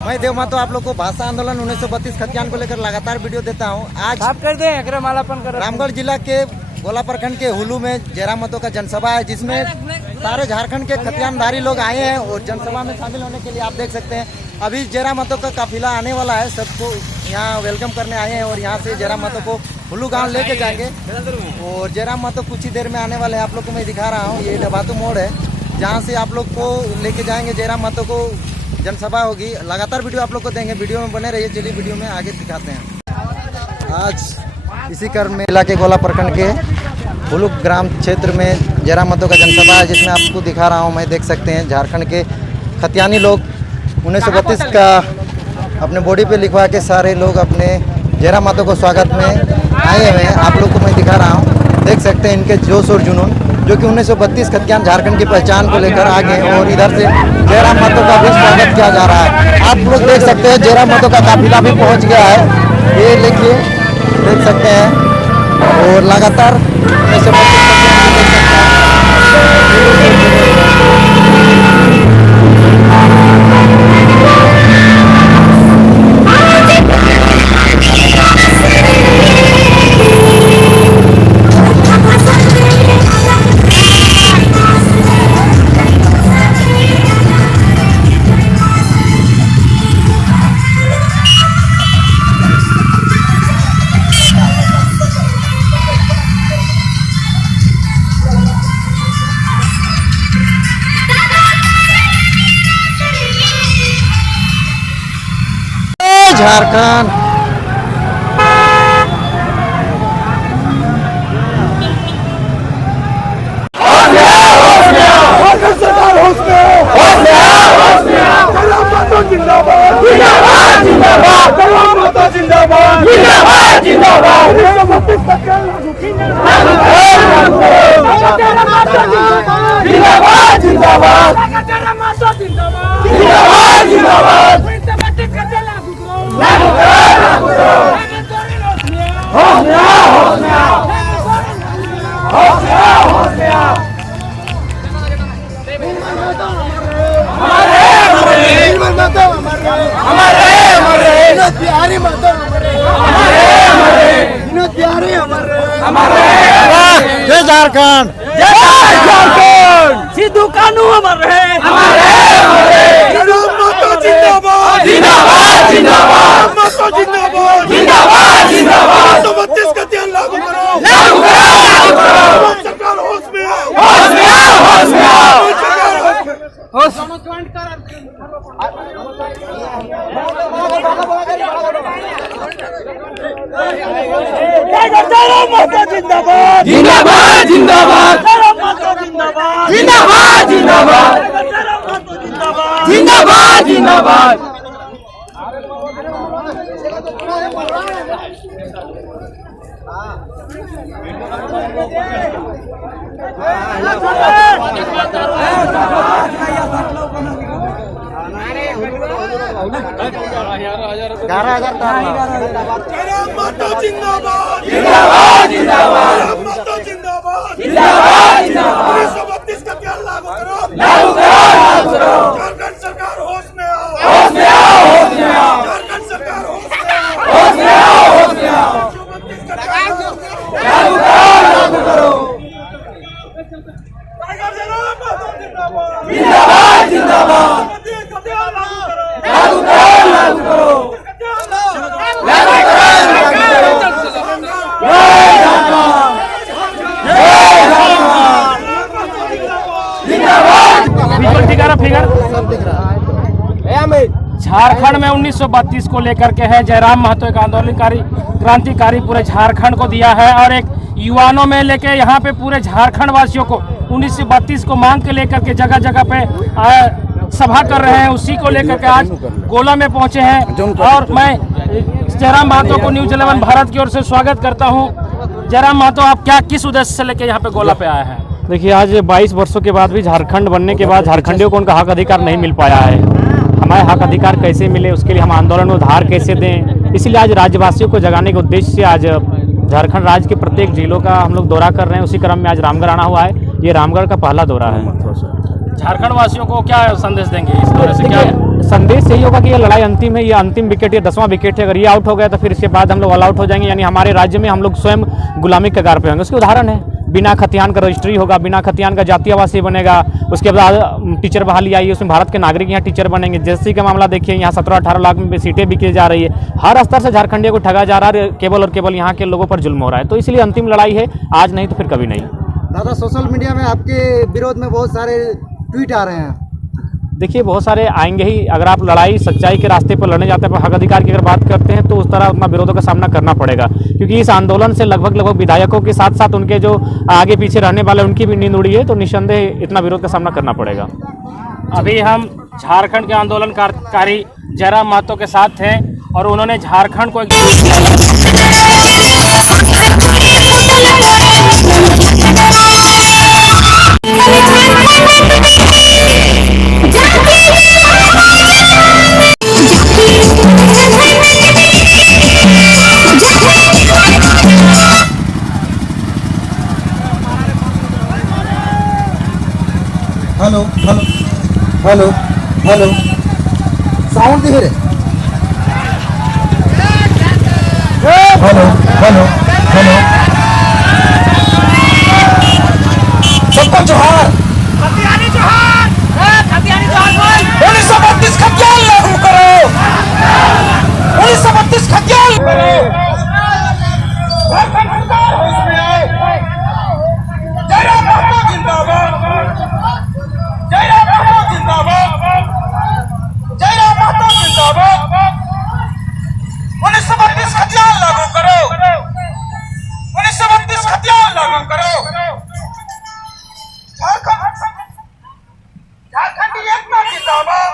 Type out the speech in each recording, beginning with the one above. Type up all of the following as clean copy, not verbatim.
मैं देव महतो आप लोग को भाषा आंदोलन 1932 खतियान को लेकर लगातार वीडियो देता हूं। आज आप कर दें अग्रमालापन कर रामगढ़ जिला के गोला प्रखंड के हुलू में जयराम महतो का जनसभा है, जिसमें सारे झारखंड के खतियानधारी लोग आए हैं और जनसभा में शामिल होने के लिए आप देख सकते हैं अभी जयराम महतो का काफिला आने वाला है। सबको यहाँ वेलकम करने आए हैं और यहाँ से जयराम महतो को हुलू गाँव लेके जाएंगे और जयराम महतो कुछ ही देर में आने वाले हैं। आप लोग को मैं दिखा रहा हूँ, ये डबातू मोड़ है जहाँ से आप लोग को लेके जाएंगे। जयराम महतो को जनसभा होगी, लगातार वीडियो आप लोग को देंगे, वीडियो में बने रहिए। चलिए वीडियो में आगे दिखाते हैं। आज इसी कर्म मेला के गोला प्रखंड के हुलू ग्राम क्षेत्र में जयराम महतो का जनसभा है, जिसमें आपको दिखा रहा हूं मैं। देख सकते हैं झारखंड के खतियानी लोग 1932 का अपने बॉडी पे लिखवा के सारे लोग अपने जयराम महतो को स्वागत में आए हुए हैं। आप लोग को मैं दिखा रहा हूँ, देख सकते हैं इनके जोश और जुनून, जो कि 1932 खतियान झारखंड की पहचान को लेकर आ गए और इधर से जयराम महतो का भी स्वागत किया जा रहा है। आप लोग देख सकते हैं जयराम महतो का काफिला भी पहुंच गया है, ये देखिए, देख सकते हैं। और लगातार 1932 झारखंड जय झारखंड, जय झारखंड, सिद्धू कानू अमर है, जिंदाबाद जिंदाबाद जिंदाबाद जिंदाबाद जिंदाबाद जिंदाबाद। 1932 का ध्यान लागू करो, लागू करो, सरकार होश में आओ, होश में आओ, होश में आओ, जिंदाबाद जिंदाबाद जिंदाबाद जिंदाबाद जिंदाबाद जिंदाबाद जिंदाबाद। जयराम महतो जिंदाबाद जिंदाबाद जिंदाबाद महतो जिंदाबाद जिंदाबाद जिंदाबाद। 1932 का ध्यान लागू करो, लागू करो, झारखंड सरकार होश में आओ, होश में आओ, होश में आओ, झारखंड सरकार होश में आओ, होश में आओ, होश में आओ। 1932 का ध्यान लागू करो, लागू करो। जयराम महतो जिंदाबाद जिंदाबाद जिंदाबाद, लागू करो, लागू करो, झारखंड में 1932 को लेकर के है जयराम महतो एक आंदोलनकारी क्रांतिकारी पूरे झारखंड को दिया है और एक युवानों में लेके यहाँ पे पूरे झारखंड वासियों को 1932 को मांग के लेकर के जगह जगह पे सभा कर रहे हैं। उसी को लेकर के आज गोला में पहुंचे हैं और मैं जयराम महतो को न्यूज 11 भारत की ओर से स्वागत करता हूं। जयराम महतो, आप क्या किस उद्देश्य से लेके यहाँ पे गोला पे आए हैं? देखिए, आज 22 वर्षों के बाद भी झारखंड बनने के बाद झारखंडियों को उनका हक अधिकार नहीं मिल पाया है। हमारे हक अधिकार कैसे मिले, उसके लिए हम आंदोलन में उधार कैसे दें, इसीलिए आज राज्यवासियों को जगाने के उद्देश्य से आज झारखंड राज्य के प्रत्येक जिलों का हम लोग दौरा कर रहे हैं। उसी क्रम में आज रामगढ़ आना हुआ है। ये रामगढ़ का पहला दौरा है। झारखंड वासियों को क्या संदेश देंगे इस दौरे से? क्या संदेश यही होगा कि ये लड़ाई अंतिम है, ये अंतिम विकेट, ये 10वां विकेट है। अगर ये आउट हो गया तो फिर इसके बाद हम लोग ऑल आउट हो जाएंगे, यानी हमारे राज्य में हम लोग स्वयं गुलामी के कगार पे होंगे। उसके उदाहरण है, बिना खतियान का रजिस्ट्री होगा, बिना खतियान का जातीय आवासीय बनेगा, उसके बाद टीचर बहाली आई, उसमें भारत के नागरिक यहाँ टीचर बनेंगे। जैसे का मामला देखिए, यहाँ 17-18 लाख में सीटें बिकी जा रही है। हर स्तर से झारखंडियों को ठगा जा रहा है, केवल और केवल यहाँ के लोगों पर जुल्म हो रहा है। तो इसलिए अंतिम लड़ाई है, आज नहीं तो फिर कभी नहीं। दादा, सोशल मीडिया में आपके विरोध में बहुत सारे ट्वीट आ रहे हैं। देखिए, बहुत सारे आएंगे ही। अगर आप लड़ाई सच्चाई के रास्ते पर लड़ने जाते हैं, हक अधिकार की अगर बात करते हैं, तो उस तरह उतना विरोधों का सामना करना पड़ेगा, क्योंकि इस आंदोलन से लगभग विधायकों के साथ साथ उनके जो आगे पीछे रहने वाले उनकी भी नींद उड़ी है। तो निस्संदेह इतना विरोध का सामना करना पड़ेगा। अभी हम झारखंड के आंदोलनकारी जयराम महतो के साथ हैं और उन्होंने झारखंड को hello hello hello hello, sound दिख रहे? हेलो हेलो हेलो, सबको जोहार। 1932 खतियान लागू करो, 1932 खतियान करो। जयराम महतो जिंदाबाद, जयराम महतो जिंदाबाद, जयराम महतो जिंदाबाद। 1932 खतियान लागू करो, 1932 खतियान लागू करो। झारखंडी एकता जिंदाबाद,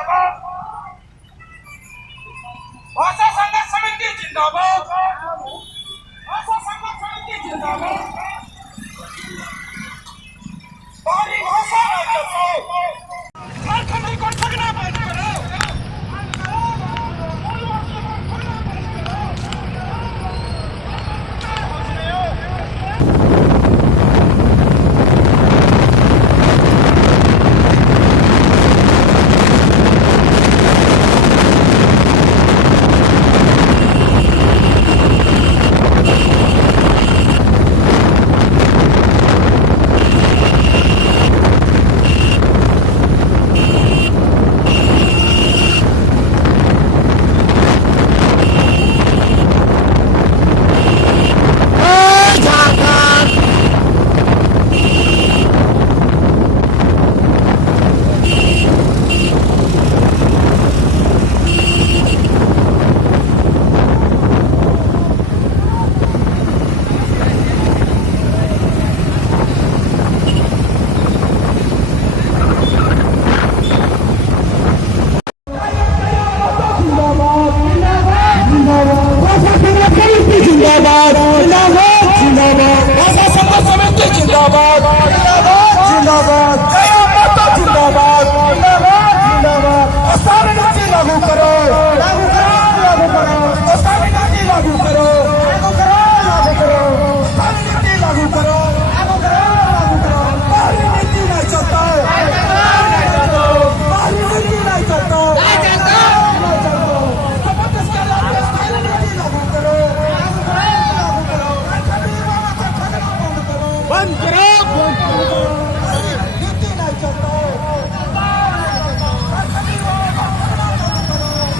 भाषा संघर्ष समिति जिंदाबाद, भाषा संघर्ष समिति जिंदाबाद। बाहरी भाषा झारखंडी को ठगना बंद करो।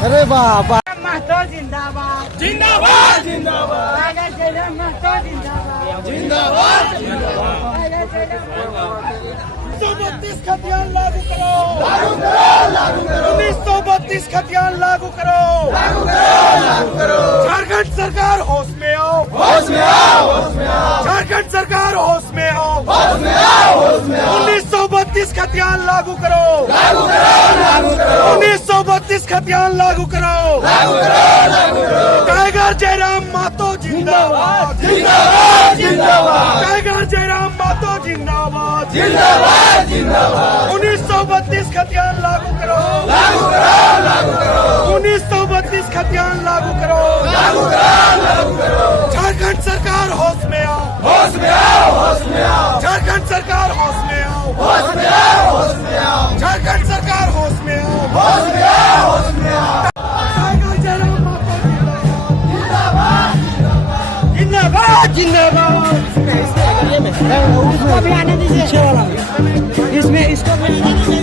अरे बाबा, महतो जिंदाबाद, जिंदाबाद जिंदाबाद, जयराम महतो जिंदाबाद, जिंदाबाद जिंदाबाद। 1932 खतियान लागू करो, 1932 खतियान लागू करो। झारखंड सरकार होश में आओ, होश में आओ, होश में आओ। झारखंड सरकार होश में आओ, होश में आओ, होश में आओ। 1932 खतियान लागू करो, लागू करो, लागू करो। 1932 खतियान लागू करो, लागू करो, लागू करो। टाइगर जयराम महतो जिंदाबाद, जिंदाबाद, जिंदाबाद। टाइगर जयराम महतो जिंदाबाद, जिंदाबाद, जिंदाबाद। 1932 खतियान लागू करो, लागू करो, लागू करो। 1932 खतियान लागू करो, लागू करो, लागू करो। झारखंड सरकार होश में आओ, होश में आओ, होश में आओ। झारखंड सरकार होश में आओ, होश में आओ, होश में आओ। झारखंड सरकार होश में आओ। टाइगर जयराम जिंदाबाद जिंदाबाद। उसको भी आने दीजिए, इसमें इसको भी आने दीजिए।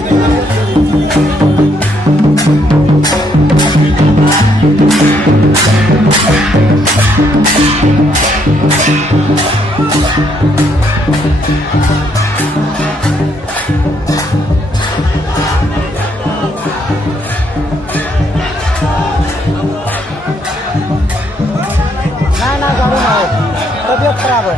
ना गाड़ी ना हो, तबीयत खराब है।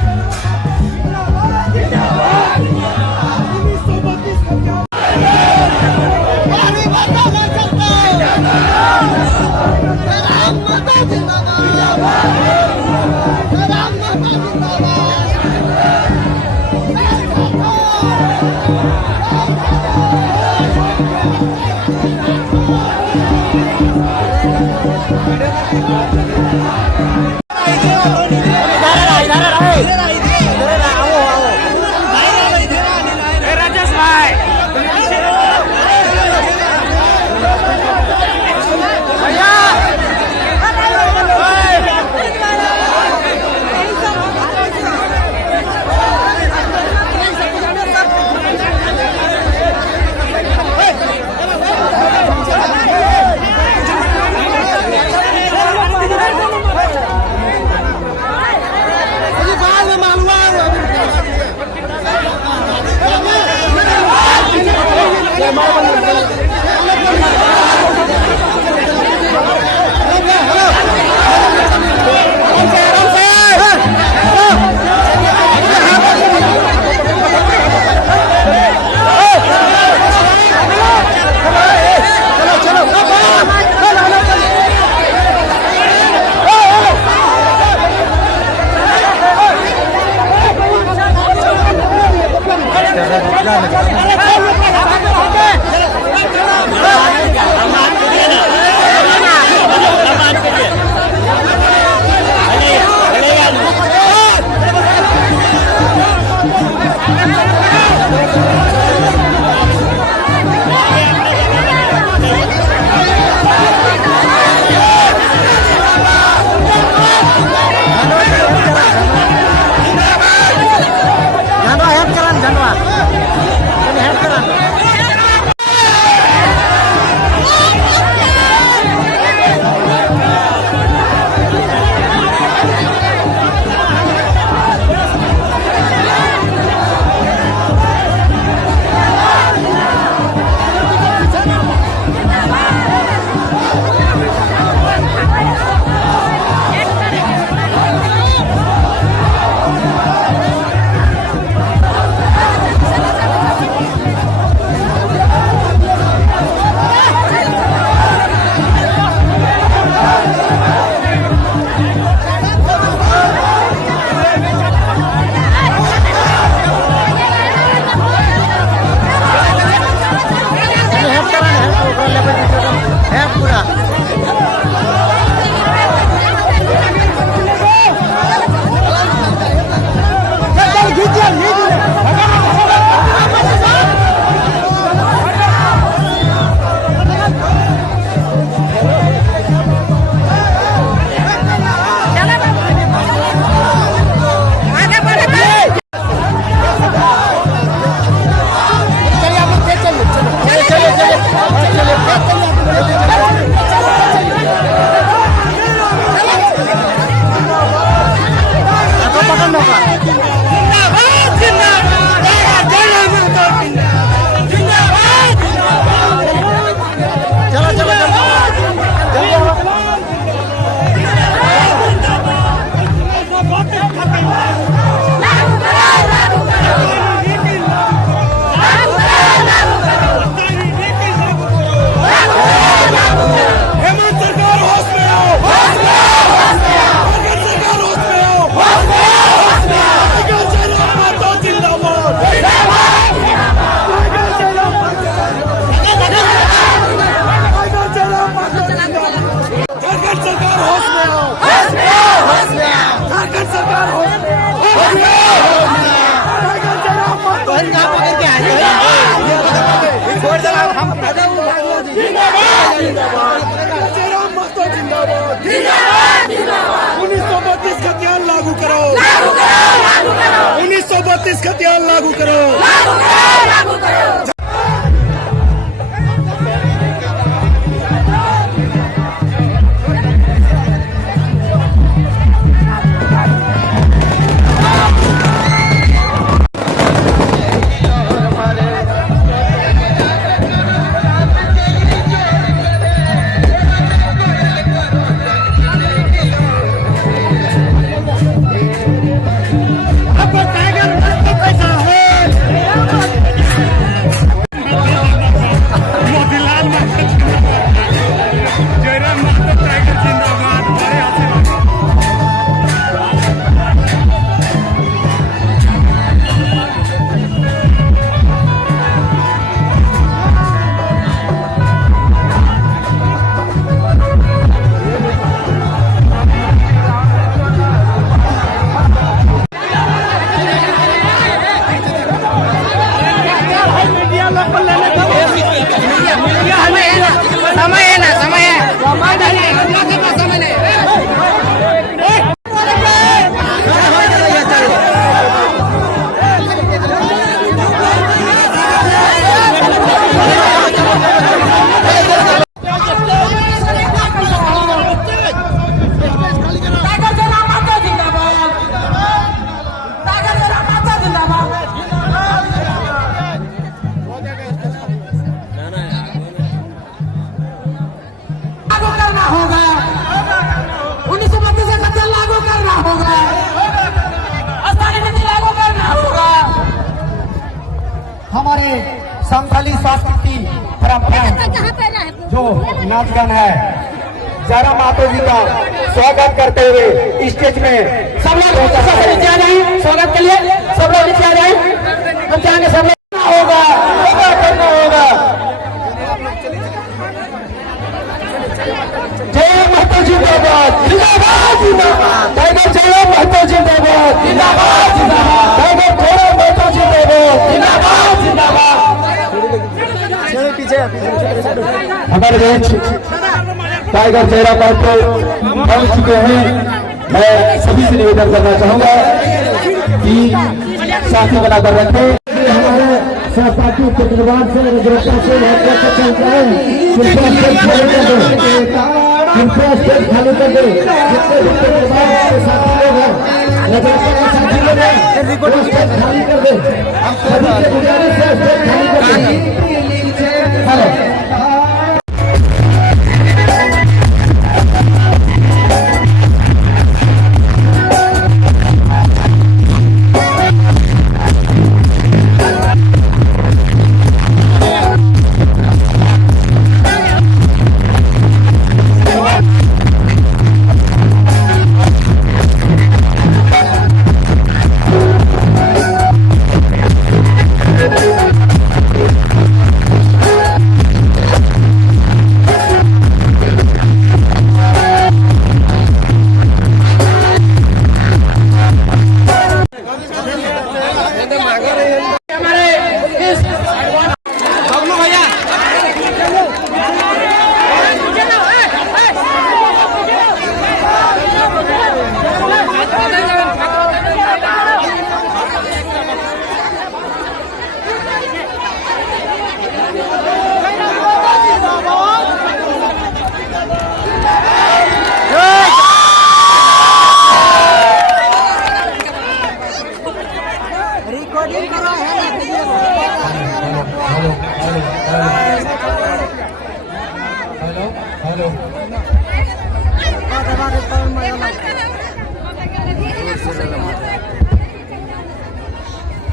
छोड़ दो हम 1932 खतियान लागू करो। हमारे समकाली संस्कृति परंपरा जो नाच गान है, जरा माता जी का स्वागत करते हुए स्टेज में सब लोग नीचे आ जाए। स्वागत के लिए सब लोग नीचे आ जाए। हम चाहेंगे सब लोग होगा करना होगा। जय महतो जिंदाबाद, जिंदाबाद जिंदाबाद। टाइगर जय महतो जिंदाबाद, जिंदाबाद जिंदाबाद। टाइगर थोड़ा महतो जिंदाबाद, जिंदाबाद जिंदाबाद। हमारे देश टाइगर चेहरा महतो पहुंच चुके हैं। मैं सभी से निवेदन करना चाहूंगा कि साथी बनाकर रखें। हमारे सहपाठी के दरबार से रुद्रता से चल रहा है। स्टेज खाली कर दे। जितने भी दरबार के साथी लोग हैं, साथी लोग हैं, स्टेज खाली कर दे। सभी से गुजारिश है, स्टेज खाली कर दे। हेलो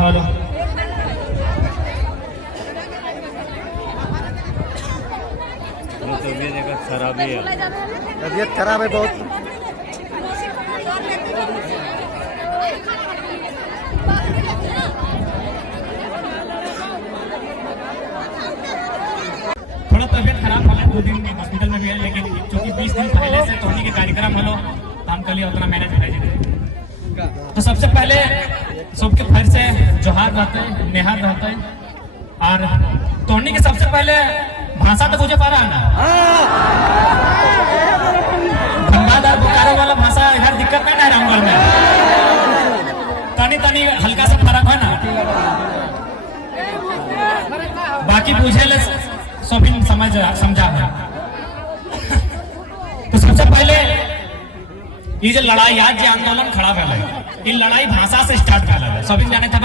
हेलो तबीयत खराब है बहुत। थोड़ा तबीयत खराब हो 2 दिन हॉस्पिटल में भी है, लेकिन चूंकि 20 दिन पहले से तोड़ने के कार्यक्रम हलो तो हम कल ही उतना मैनेज करेंगे। तो सबसे पहले सबके फिर से जोहार रहते हैं, नेहार रहते हैं। और तोड़ने के सबसे पहले भाषा तो मुझे पता है ना, धनबाद और बोकारो वाला भाषा इधर दिक्कत नहीं ना रंगल में, तनी तनी हल्का सा फर्क है ना। समझा है। तो सबसे पहले ये जो लड़ाई आज जो आंदोलन खड़ा भेल है, ये लड़ाई भाषा से स्टार्ट भेल है। सभी जाने था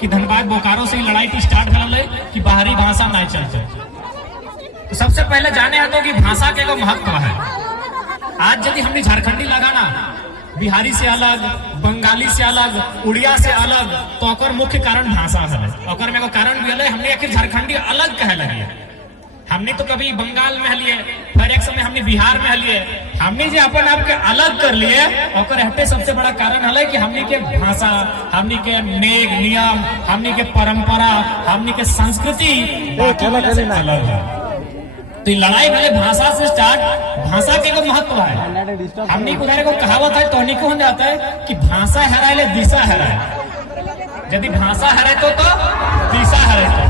कि धनबाद बोकारो से लड़ाई स्टार्ट भेल है कि बाहरी भाषा ना चलते। तो सबसे पहले जाने हैं तो कि भाषा के महत्व है। आज यदि हमने झारखंडी लगाना बिहारी से अलग, बंगाली से अलग, उड़िया से अलग, तो ओकर मुख्य कारण भाषा है। ओकर में एगो कारण भी है, हमने आखिर झारखंडी अलग कहे लगी। हमने तो कभी बंगाल में हलिए, फिर एक समय हमने बिहार में हलिए, हमने जो अपन आप के अलग कर लिए, ओकर हटे सबसे बड़ा कारण है कि हमने के भाषा, हमने के नेग नियम, हमने के परंपरा, हमने के संस्कृति अलग है। तो लड़ाई पहले भाषा से स्टार्ट, भाषा के को महत्व है। हमने उधर को कहावत है तो को हो जाता है कि भाषा हराए ले दिशा हराए। यदि भाषा हराए तो दिशा हराए,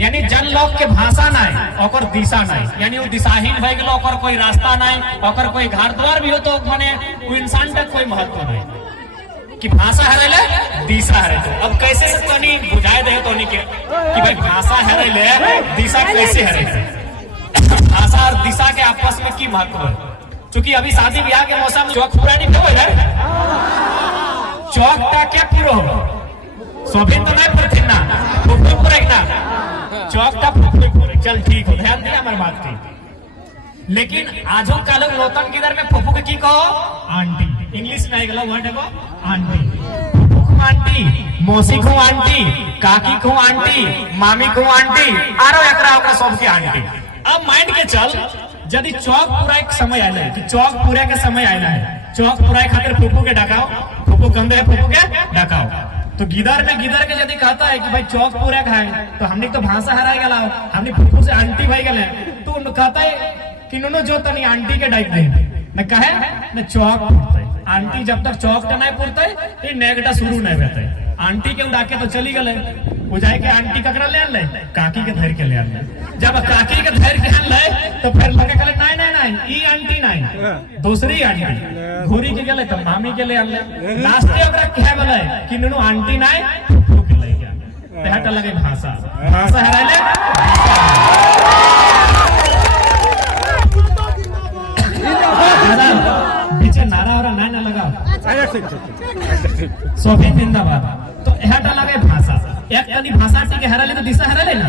यानी जन लोग के भाषा नहीं और दिशा नहीं, यानी वो दिशाहीन भय गेलो, और कोई रास्ता नहीं, और कोई घर द्वार भी हो तो माने वो इंसान तक कोई महत्व नहीं कि भाषा हराए ले दिशा हराए। अब कैसे से तनी बुझाए दे तो के कि भाई भाषा हराए ले दिशा कैसे हराए। भाषा और दिशा के आपस में की महत्व है, क्योंकि अभी शादी ब्याह के मौसम में चौक पूरा नहीं है, चौक टाके पूरा सोभी तो नहीं पूरा फुफू पूरा ना चौक का फुफू पूरे। चल ठीक हो, ध्यान दिया हमारी बात की। लेकिन आजो का लोग लोतन की दर में फुफू के की कहो आंटी, इंग्लिश में गला वर्ड है आंटी। फुफू को आंटी, मौसी को आंटी, काकी को आंटी, मामी को आंटी, आरो एकरा ओकरा सबके आंटी। अब माइंड के चल, यदि चौक पूरा एक समय आया है कि चौक पूरा के समय आया है, चौक पूरा खातिर फूफू के डकाओ, फूफू कम दे फूफू के डकाओ। तो गिदर में गिदर के यदि कहता है कि भाई चौक पूरा खाए, तो हमने तो भाषा हराए गला, हमने फूफू से आंटी भाई गले, तो कहता है कि नुनो जो तनी आंटी के डाइक दे न कहे न चौक पुरते। आंटी जब तक चौक का नहीं पुरते ये नेगटा शुरू नहीं रहते। आंटी के उड़ाके तो चली गले, वो जाए के आंटी ककरा ले आन ले, काकी के धैर के ले आन ले। जब काकी के धैर के आन ले तो फिर लगे कले नहीं नहीं नहीं ई आंटी नहीं, दूसरी आंटी घूरी के गले तो मामी के ले आन ले। लास्टे ओकरा कहे बोले कि नुनु आंटी नहीं फूफू के ले गया। तेहट लगे भाषा, भाषा हराले पीछे नारा और ना लगा सोफी जिंदाबाद। तो एहटा लगे भाषा, एक तनी भाषा के हराले तो दिशा हराले ना,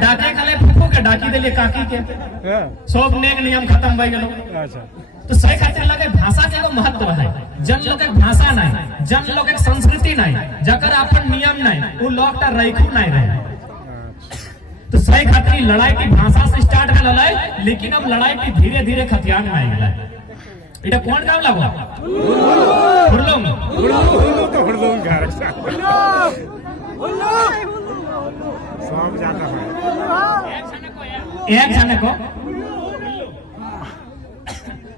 डाके कले फूफू के डाकी देले काकी के, सब नेक नियम खत्म भई गेलो। तो सही खातिर लगे भाषा के महत्व है। जन लोग एक भाषा नहीं, जन लोग एक संस्कृति नहीं, जकर अपन नियम नहीं, वो लोग ता रईखू नहीं रहे। तो सही खातिर लड़ाई की भाषा से स्टार्ट है लड़ाई, लेकिन अब लड़ाई की धीरे धीरे खतियान में आई है। इटा कौन काम लगवा हुरलुम तो हुरलुम घर सब जाता है एक जाने को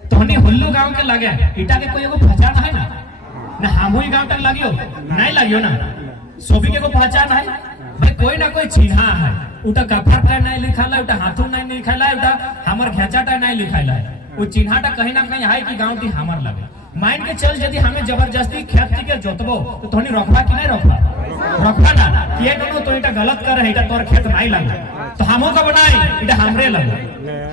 तो हनी हुल्लू गांव के लगे इटा के कोई एगो पहचान है ना हमहुई गांव तक लगियो नहीं लगियो ना, सोफी के को पहचान है भाई, कोई ना कोई चिन्हा है। उटा कपड़ा टाइम नहीं लिखा है, उटा हाथों नहीं लिखा है, उटा हमार घेचा टाइम नहीं लिखा है। वो चिन्हाटा कहीं ना कहीं है कि गांव की हमार लगे। माइंड के चल यदि हमें जबरदस्ती खेत के जोतबो तो थोड़ी रोकबा कि नहीं रोकबा, रोकबा ना कि ये दोनों तो इटा गलत कर रहे, इटा तोर खेत नहीं लगे तो हमो का बनाई इटा हमरे लगे।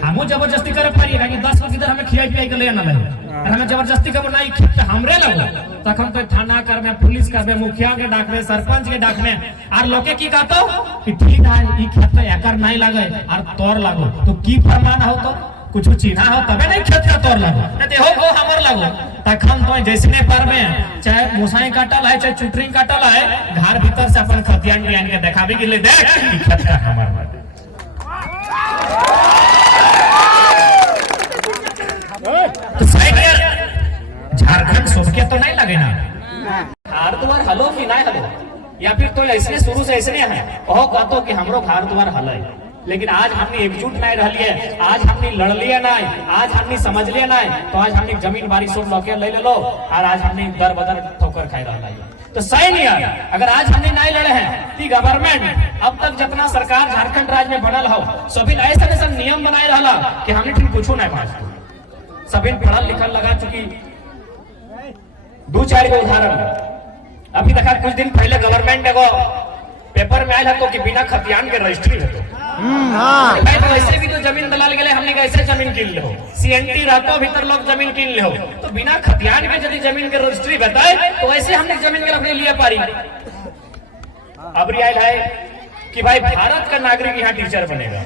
हमो जबरदस्ती करे पारी कि 10 को किधर हमें खियाई पियाई के ले ना लगे, और हमें जबरदस्ती का बनाई खेत हमरे लगे। तक हम कोई थाना करबे, पुलिस करबे, मुखिया के डाकबे, सरपंच के डाकबे, और लोके की कहतो कि ठीक है ई खेत एकर नहीं लगे और तोर लागो, तो की प्रमाण हो तो कुछ चिन्हा हो तबे नहीं खेत का तोर लगो, नहीं हो वो हमर लगो। तक हम तो जैसने पर में चाहे मुसाई काटल है चाहे चुटरी काटल है, घर भीतर से अपन खतियान ज्ञान के दिखावे के लिए देख खेत का हमर। तो सही झारखंड सबके तो नहीं लगे ना, घर द्वार हलो कि नहीं हलो, या फिर तो ऐसे शुरू से ऐसे है कहो कहतो कि हमरो घर द्वार हल। लेकिन आज हमने एकजुट नहीं रह लिए, आज हमने लड़ लिए नहीं, आज हमने समझ लिए नहीं, तो आज हमने जमीन बारी सब लौके ले लो, और आज हमने दर बदर ठोकर खाई रहा है। तो सही नहीं है, अगर आज हमने नहीं लड़े हैं तो गवर्नमेंट अब तक जितना सरकार झारखंड राज्य में बनल हो सभी ऐसा ऐसा नियम बनाए रहा कि हमने ठीक कुछ नहीं पास। सभी पढ़ल लिखल लगा चुकी। 2-4 गो उदाहरण अभी देखा कुछ दिन पहले गवर्नमेंट एगो पेपर में आयल है तो कि बिना खतियान के रजिस्ट्री है। हाँ भाई तो ऐसे भी तो जमीन दलाल गए हमने कैसे जमीन किन ले हो सीएनटी रहतो भीतर लोग जमीन किन ले हो तो बिना खतियान के यदि जमीन के रजिस्ट्री बताए तो ऐसे हमने जमीन के अपने लिए पारी। अब रियायल है कि भाई भारत का नागरिक यहाँ टीचर बनेगा।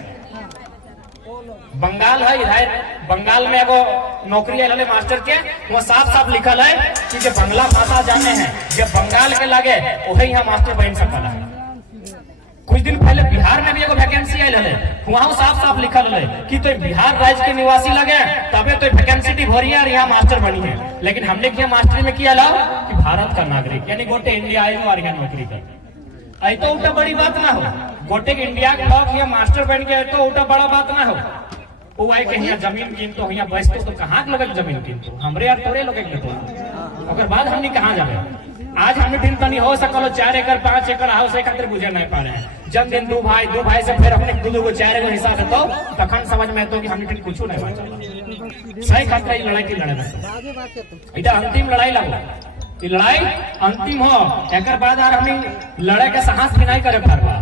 बंगाल है इधर बंगाल में एगो नौकरी है मास्टर के वो साफ साफ लिखल है कि जो बंगला भाषा जाने हैं जब बंगाल के लगे वही यहाँ मास्टर बन सकता है। कुछ दिन पहले बिहार में भी एगो वैकेंसी आयल है वहां साफ साफ लिखल है कि तो बिहार राज्य के निवासी लगे तबे तो वैकेंसी भरी है और यहाँ मास्टर बनी है। लेकिन हमने किया मास्टरी में किया लाभ कि भारत का नागरिक यानी गोटे इंडिया आएगा और यहाँ नौकरी कर आई तो उल्टा बड़ी बात ना हो गोटे इंडिया के लोग यहाँ मास्टर बन गए तो उल्टा बड़ा बात ना हो। वो आए के यहाँ जमीन कीन तो यहाँ बचते तो कहाँ के लोग जमीन कीन तो हमरे यार तोरे लोग अगर बाद हमने कहाँ जाए आज हमने दिन तनी हो सकलो 4 एकड़ 5 एकड़ हाउस एक खातिर बुझे नहीं पा रहे हैं जब दिन दो भाई से फिर अपने दो 4 गो हिस्सा देते तखन समझ में तो कि हमने दिन कुछ नहीं बचा सही खातिर लड़ाई की लड़ाई इधर अंतिम लड़ाई लगो ये लड़ाई अंतिम हो एक बाद हमने लड़ाई का साहस भी नहीं करे पारबा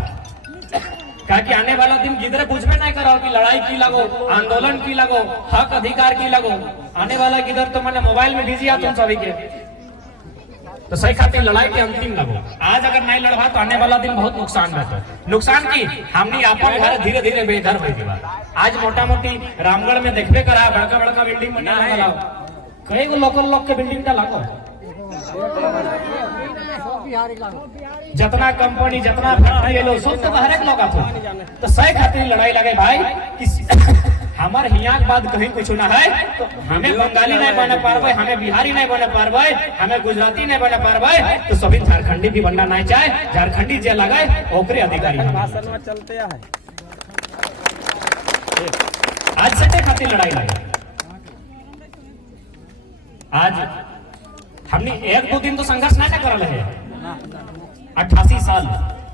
कि आने वाला दिन गिदरे बुझबे नहीं करो कि लड़ाई की लगो आंदोलन की लगो हक अधिकार की लगो आने वाला गिदर तो मैंने मोबाइल में बिजी तुम सभी के तो सही खातिर लड़ाई के अंतिम लगो। आज अगर नहीं लड़वा तो आने वाला दिन बहुत नुकसान है नुकसान की हमने अपन घर धीरे धीरे बेघर हो गया। आज मोटा मोटी रामगढ़ में देखबे करा बड़का बड़का बिल्डिंग बना है कई गो लोकल लोग के बिल्डिंग का लागो जितना कंपनी जितना फैक्ट्री लोग सब तो बाहर के लोग आते तो सही खातिर लड़ाई लगे भाई कि हमारे हियाँ के बाद कहीं कुछ ना है तो हमें बंगाली नहीं बने पारबे हमें बिहारी नहीं बने पारबे हमें गुजराती नहीं बने पारबे तो सभी झारखंडी भी बनना नहीं चाहे झारखंडी जे लगाए ओकरे अधिकारी चलते है। आज सटे खातिर लड़ाई लगे आज हमने 1-2 दिन तो संघर्ष नहीं कर रहे हैं 88 साल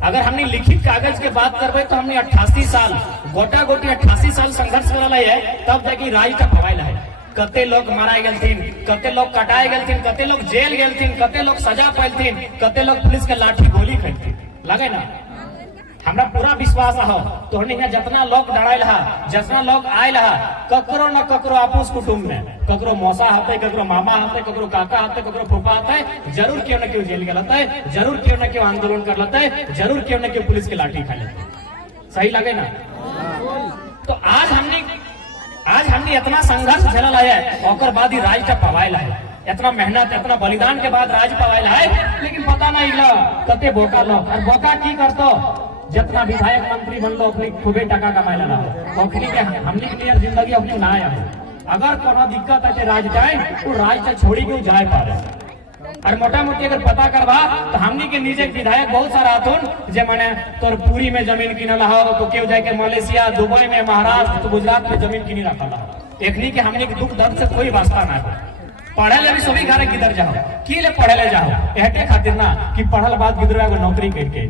अगर हमने लिखित कागज के बात करबे तो हमने 88 साल गोटा गोटी 88 साल संघर्ष कर है तब जाके राज का भवाइल है। कते लोग माराए गलथिन कते लोग कटाए गलथिन कते लोग जेल गलथिन कते लोग सजा पाइलथिन कते लोग पुलिस के लाठी गोली खैलथिन लगे ना हमरा पूरा विश्वास हो तो यहाँ जितना लोग डरायल है जितना लोग आयल है ककरो न ककरो आपस कुटुंब में ककरो मौसा होते ककरो मामा होते ककरो काका होते ककरो फूफा होते जरूर क्यों न क्यों जेल गलत है जरूर क्यों न क्यों आंदोलन कर लेते है जरूर क्यों न क्यों पुलिस की लाठी खा लेते सही लगे ना। तो आज हमने इतना संघर्ष झेलल है और बाद ही राज का पवाइल है इतना मेहनत इतना बलिदान के बाद राज पवाइल है लेकिन पता नहीं लो कते बोका लो और बोका की करतो जितना विधायक मंत्री बन लो अपनी खूबे टका कमाए ला ओखरी के हमने क्लियर जिंदगी अपनी ना आया अगर कोनो दिक्कत है राज जाए तो राज से छोड़ी क्यों जाए पा रहे और मोटा मोटी अगर पता करवा तो हमने के नीचे विधायक बहुत सारा आतुन जे माने तोर पूरी में जमीन किनल हो तो क्यों जाके मलेशिया दुबई में महाराष्ट्र तो गुजरात में जमीन किनी रखल हो एकनी के हमने के दुख दर्द से कोई वास्ता ना हो पढ़े ले भी सभी घर किधर जाओ की ले पढ़े ले जाओ एहटे खातिर ना कि पढ़ल बाद किधर नौकरी करके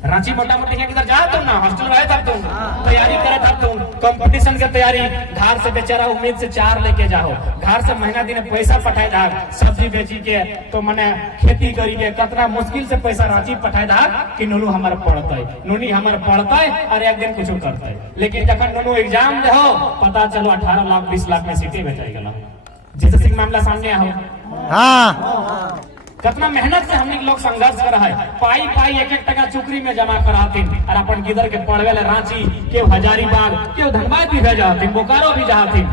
रांची मोटा मोटी किधर जा तुम ना हॉस्टल रहे तब तुम तैयारी करे तब तुम कंपटीशन की तैयारी घर से बेचारा उम्मीद से 4 लेके जाओ घर से महीना दिन पैसा पठाए दा सब्जी बेची के तो मने खेती करी के कितना मुश्किल से पैसा रांची पठाए दा कि नूनू हमारे पढ़ते नूनी हमारे पढ़ते और एक दिन कुछ करते लेकिन जब नूनू एग्जाम दे हो पता चलो 18 लाख 20 लाख में सीटें बेचाई गला जैसे सिंह मामला सामने आओ हाँ कितना मेहनत से हमने लोग संघर्ष कर रहा है पाई 1-1 टका चुकरी में जमा कराते और अपन किधर के पढ़वे रांची के हजारीबाग के धनबाद भी भेजा बोकारो भी जाती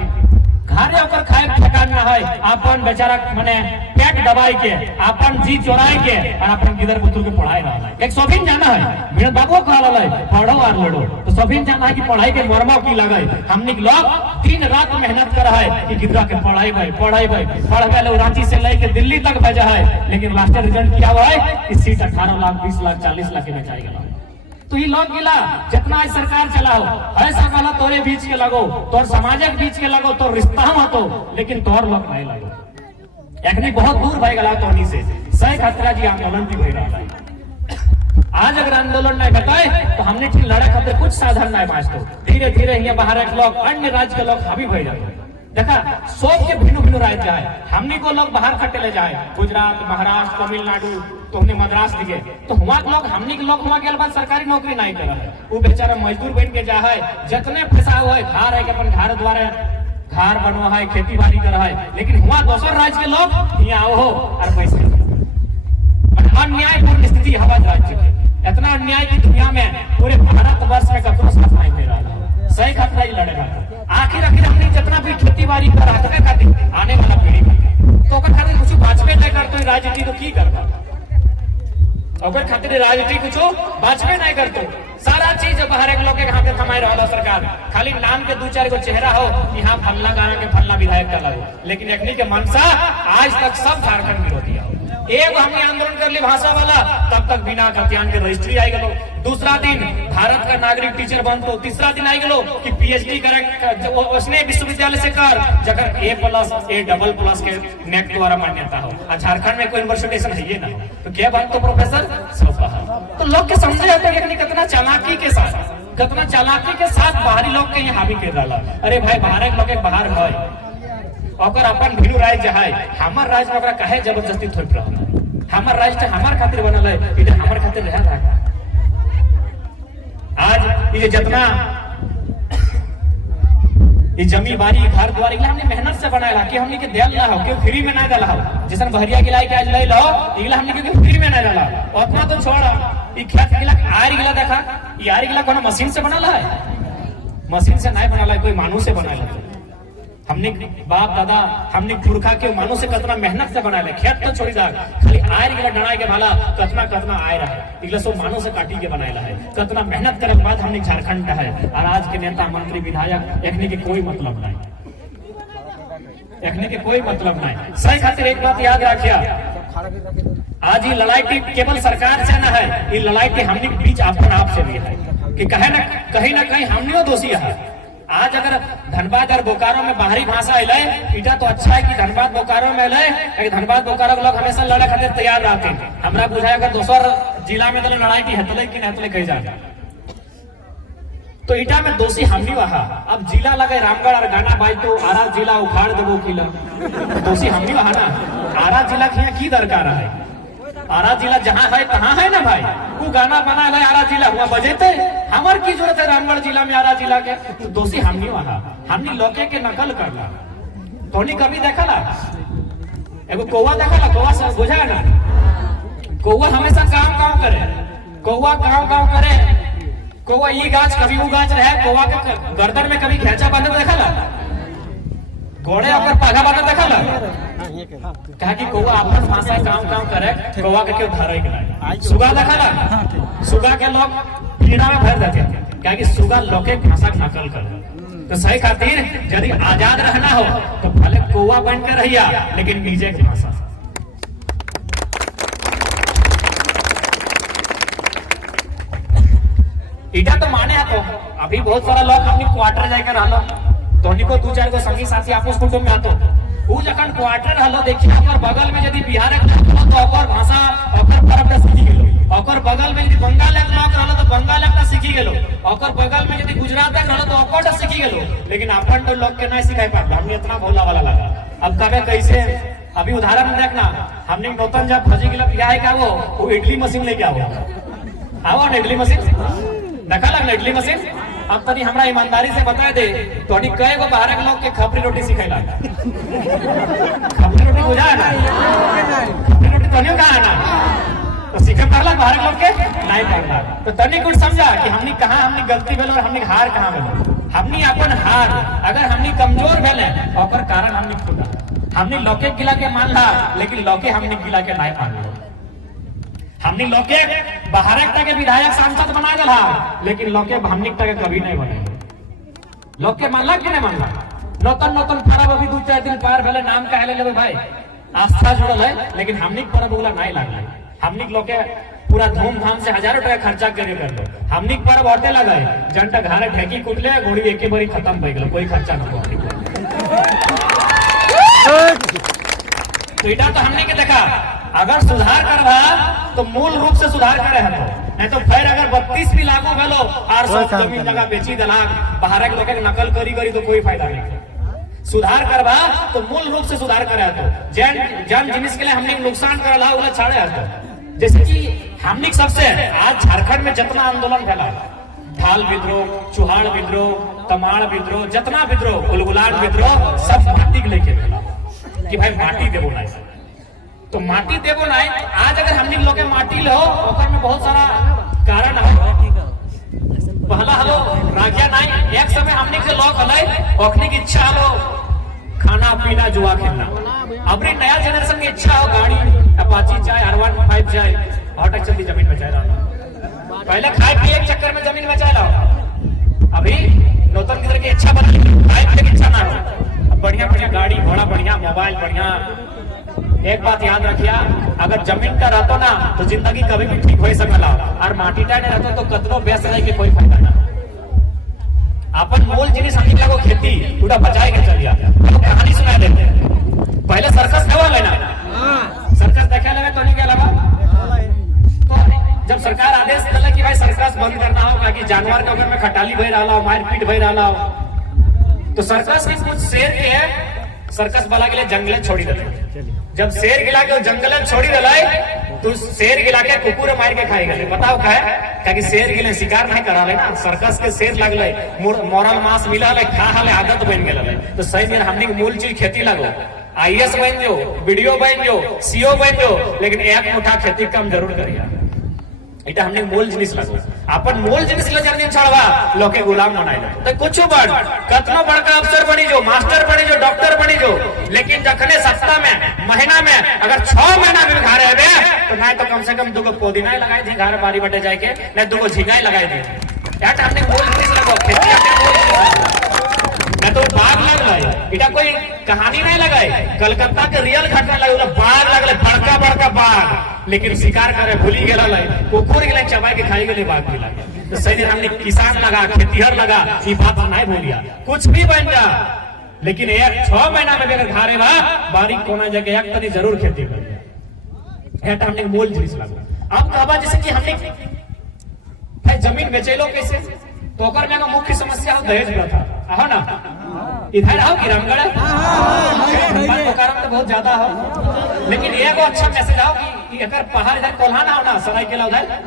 घरे होकर खाए ठेकान ना है अपन बेचारा मने पेट दबाई के अपन जी चोराई के और अपन किधर पुत्र के पढ़ाई रहा एक सभी जाना है मेरे बाबू कहा पढ़ो और लड़ो तो सभी जाना है कि पढ़ाई के मर्मों की लगे हमने लोग दिन रात मेहनत कर रहा है कि किधर के पढ़ाई पढ़वे लोग रांची से लेके दिल्ली तक भेजा है लेकिन लास्ट रिजल्ट क्या हुआ है कि सीट 18 लाख 20 लाख 40 लाख में बेचाई गया तो ये लोग गिला जितना आज सरकार चलाओ ऐसा कहला तोरे बीच के लगो तोर समाजक बीच के लगो तो रिश्ता हो लेकिन तोर लोग नहीं लगो एकनी बहुत दूर भय गला तोनी से सही खतरा जी आंदोलन भी भय रहा है आज अगर आंदोलन नहीं बताए तो हमने ठीक लड़ा खातिर कुछ साधन नहीं पास तो धीरे धीरे यहाँ बाहर के लोग अन्य राज्य के लोग हावी भय जाते देखा सब के भिन्न भिन्न राज्य है, हमनी को लोग बाहर खटे ले जाए, गुजरात, महाराष्ट्र, तमिलनाडु, तो हमने मद्रास दिए, तो हुआ के लोग हमनी के लोग हुआ के बाद सरकारी नौकरी नहीं कर है, वो बेचारा मजदूर बन के जा है, जितने पैसा हुआ है घर है कि अपन घर द्वारा घर बनवा है, खेती बाड़ी कर है, लेकिन हुआ दूसर राज्य के लोग यहाँ आओ और पैसे अन्यायपूर्ण स्थिति हवा राज्य के, इतना अन्याय की दुनिया में पूरे भारत वर्ष में कभी साथ नहीं दे रहा है, सही खतरा ही लड़ेगा। आखिर हमने जितना भी खेती बाड़ी कर खातिर आने वाला पीढ़ी तो खातिर कुछ बाँचबे नहीं करते, राजनीति तो की करता अगर खातिर राजनीति कुछ बाँचबे नहीं करते, सारा चीज बाहर एक लोग के हाथ में थमाई रहा सरकार, खाली नाम के दो चार को चेहरा हो, यहाँ फल्ला गाना के फल्ला विधायक का लगो, लेकिन एकनी के मनसा आज तक सब झारखंड विरोधी हो। एक हमने आंदोलन कर ली भाषा वाला, तब तक बिना खतियान के रजिस्ट्री आई गलो, दूसरा दिन भारत का नागरिक टीचर बन तो तीसरा दिन आई गलो कि पीएचडी करे उसने विश्वविद्यालय से कर जगह A+A++ के नेट द्वारा मान्यता हो, झारखंड में कोई यूनिवर्सिटी ऐसा है ना, तो क्या बात तो प्रोफेसर सब बाहर, तो लोग के समझे जाते हैं कितना चालाकी के साथ बाहरी लोग के यहाँ हावी कर रहा। अरे भाई बाहर लोग बाहर है और अपन भिन्न राज्य है, हमार राज्य में कहे जबरदस्ती थोप रहा, हमार राज्य हमार खातिर बनल है, इधर हमार खातिर रह रहा है। आज ये जितना ये जमी बारी घर द्वार हमने मेहनत से बनाया कि हमने के दिल ना हो, क्यों फ्री में ना डाला हो, जैसे बहरिया गिला के आज ले लो इगला हमने क्यों फ्री में ना डाला, उतना तो छोड़ा ये खेत गिला आर गिला देखा, ये आर गिला कोनो मशीन से बनाला है, मशीन से नहीं बनाला है, कोई मानू से बनाला है। हमने बाप दादा हमने पुरखा के मानो से कितना मेहनत से बनाए, खेत तो छोड़ी जा खाली आयर गिला डराए के भाला कितना आय रहा है, इगला सो मानो से काटी के बनाएला है, कितना मेहनत करे बाद हमने झारखंड का है, और आज के नेता मंत्री विधायक एकने के कोई मतलब नहीं, एकने के कोई मतलब नहीं। सही खातिर एक बात याद रखिया, आज ये लड़ाई केवल सरकार से न है, ये लड़ाई हमने बीच अपने आप से भी है कि कहीं ना कहीं हमने दोषी है। आज अगर धनबाद और बोकारो में बाहरी भाषा अले इटा तो अच्छा है कि धनबाद बोकारो में अले, धनबाद बोकारो के लोग हमेशा लड़े खातिर तैयार रहते हैं। हमरा बुझाए अगर दोसर जिला में तो लड़ाई की हतले की नहतले कही जाए तो इटा में दोषी हमनी वहा। अब जिला लगे रामगढ़ और गाना बाई तो आरा जिला उखाड़ देवो किला, दोषी हमनी वहा ना, आरा जिला की दरकार है, आरा जिला जहाँ है तहाँ है ना भाई, वो गाना बना है आरा जिला हुआ बजेते, हमार की जरूरत है रामगढ़ जिला में आरा जिला के, तो दोषी हमनी वहा, हमनी लोके के नकल करला। तोनी कभी देखा ला एगो कौवा देखा ला, कौवा सब बुझा ना, कौवा हमेशा काम करे, कौवा काम करे, कौवा ये गाछ कभी वो गाछ रहे, कौवा के गर्दन में कभी खेचा बांधे देखा ला, घोड़े अगर पाघा बांधे देखा ला, कहा कि कौवा अपन भाषा काम करे, कौवा के क्यों धरे के सुगा देखा ला, सुगा के लोग पीड़ा में भर जाते हैं, क्या कि सुगा लोके भाषा नकल कर। तो सही खातिर यदि आजाद रहना हो तो भले कौवा बन के रहिया, लेकिन नीचे की भाषा। इटा तो माने तो अभी बहुत सारा लोग अपनी क्वार्टर जाकर रहलो, तो को दो चार को संगी साथी आपस कुटुंब में आतो, वो जखन क्वार्टर रहलो देखिए ओकर बगल में यदि बिहार के लोग तो ओकर भाषा ओकर परब से सीखी गेलो, ओकर बगल में यदि बंगाल के लोग रहलो तो बंगाल का सीखी गेलो, ओकर बगल में यदि गुजरात के रहलो तो ओकर सीखी गेलो, लेकिन अपन तो लोग के नहीं सिखाई पाता। हमने इतना भोला वाला लगा। अब कबे कैसे अभी उदाहरण देखना, हमने नौतन जब फजी गिला बियाह है क्या वो इडली मशीन लेके आओ ना, इडली मशीन देखा लगना इडली मशीन। अब तनी हमरा ईमानदारी से बता दे तो कई गो बाहर के लोग के खपरी रोटी सिखेला, खपरी रोटी बुझा ना, खपरी रोटी तनियो कहा ना, तो सीखे पड़ला बाहर के लोग के नहीं पड़ला। तो तनी कुछ समझा कि हमनी कहाँ हमनी गलती भेल और हमनी हार कहाँ भेल। हमनी अपन हार अगर हमनी कमजोर भेले ओकर कारण हमनी खुदा, हमनी लोके गिला के मान ला, लेकिन लोके हमनी गिला के नहीं मान ला। हमनी लोके बाहर के विधायक सांसद बना गया, लेकिन लोके हमनी के कभी नहीं बने। लोके मानला कि नहीं मानला? नौतन पर्व अभी 2-4 दिन पार भेले, नाम कहे ले भाई आस्था जुड़ल है, लेकिन हमनी पर्व बोला नहीं लागल। हमनी लोके पूरा धूमधाम से हजारों टका खर्चा करे कर लो, हमनी पर्व हटे लगे, जनता घरे ढेकी कुटले घोड़ी एक बारी खत्म हो गए, कोई खर्चा न हो। तो इटा तो हमने के देखा अगर सुधार करवा तो मूल रूप से सुधार करे है, नहीं तो फिर अगर 32 भी लागू भेलो और सब जमीन जगह बेची दला बाहर के लोग नकल करी तो कोई फायदा नहीं। सुधार करवा तो मूल रूप से सुधार करे तो जन जिनिस के लिए हमने नुकसान करला उला छाड़े तो जैसे कि हमने सबसे आज झारखंड में जितना आंदोलन फैला ढाल विद्रोह, चुहाड़ विद्रोह, तमाड़ विद्रोह, जितना विद्रोह, गुलगुलाट विद्रोह सब माटी के लेके फैला कि भाई माटी देवो नहीं, तो माटी देवो नहीं। आज अगर हमने लोग माटी लो ओकर में बहुत सारा कारण है। पहला हलो राखिया नहीं, एक समय हमने से लोग हले ओखने की इच्छा हलो खाना पीना जुआ खेलना। अबरी नया जनरेशन की इच्छा हो गाड़ी अपाची चाहे R15 चाहे हॉटक चलती जमीन में चाहे रहा। पहले खाए पिए के चक्कर में जमीन में चाहे रहा। अभी नौतन किधर की इच्छा बनी खाए पिए की इच्छा ना हो, बढ़िया बढ़िया गाड़ी घोड़ा बढ़िया मोबाइल बढ़िया। एक बात याद रखिया, अगर जमीन का रहतो ना तो जिंदगी कभी भी ठीक हो सकला, और माटी का नहीं रहतो तो कतरो बेस रहे के कोई फायदा ना। अपन मूल जिनिस हमनी लगो खेती पूरा बचाए के चलिया। तो कहानी सुना देते पहले सर्कस देवा लेना, सर्कस देखे लगे तो नहीं क्या लगा। तो जब सरकार आदेश दिला कि भाई सर्कस बंद करना होगा कि जानवर के अगर में खटाली भई रहा मारपीट भई रहा, तो सर्कस की कुछ शेर के है सर्कस वाला के लिए जंगले छोड़ी दिले। जब शेर गिला के जंगल छोड़ी दिलाए तो शेर गिला के कुकुर मार के खाई गए। बताओ क्या है कि शेर गिले शिकार नहीं करा ले ना, सर्कस के शेर लगले मोरल मांस मिला ले खा हाले आदत बन गए। तो सही में हमने मूल चीज खेती लगो, IAS बन जो, वीडियो बन जो, CO बन जो, लेकिन एक मुठा खेती कम जरूर करिए। इटा हमने मूल जिनिस लगो, अपन मूल जिनिस ले जर्नी छाड़वा लोके गुलाम बनाए तो कुछ बड़ कतनो बड़का अफसर बनी जो, मास्टर बनी जो, डॉक्टर बनी जो, लेकिन जखने सप्ताह में महीना में अगर 6 महीना भी घारे है तो नहीं तो कम से कम 2 पुदीना लगाए दी घर बारी बटे जाए के, नहीं 2 झींगा लगाए दी। यार हमने मूल जिनिस लगो खेती मैं तो बाघ लग रहा इटा कोई कहानी नहीं लगाई, कलकत्ता के रियल घटना लगे बाघ लगले बड़का बड़का बाघ, लेकिन शिकार करे भूली गेला कुकुर गेले चबाई के खाई गेले बाघ भी लगे। तो सही हमने किसान लगा खेतीहर लगा ये बात नहीं भूलिया, कुछ भी बन जा लेकिन 6 महीना में अगर घारे बा बारीक कोना जगह एक तनी जरूर खेती कर हमने मूल जिनिस लगा। अब कहबा जैसे कि हमने जमीन बेचेलो कैसे, तो ओकर में मुख्य समस्या हो दहेज प्रथा हो ना। इधर आओ कि रामगढ़ तो बहुत ज्यादा हो, लेकिन एगो अच्छा मैसेज आओ कि अगर पहाड़ इधर कोल्हा ना हो ना सराय के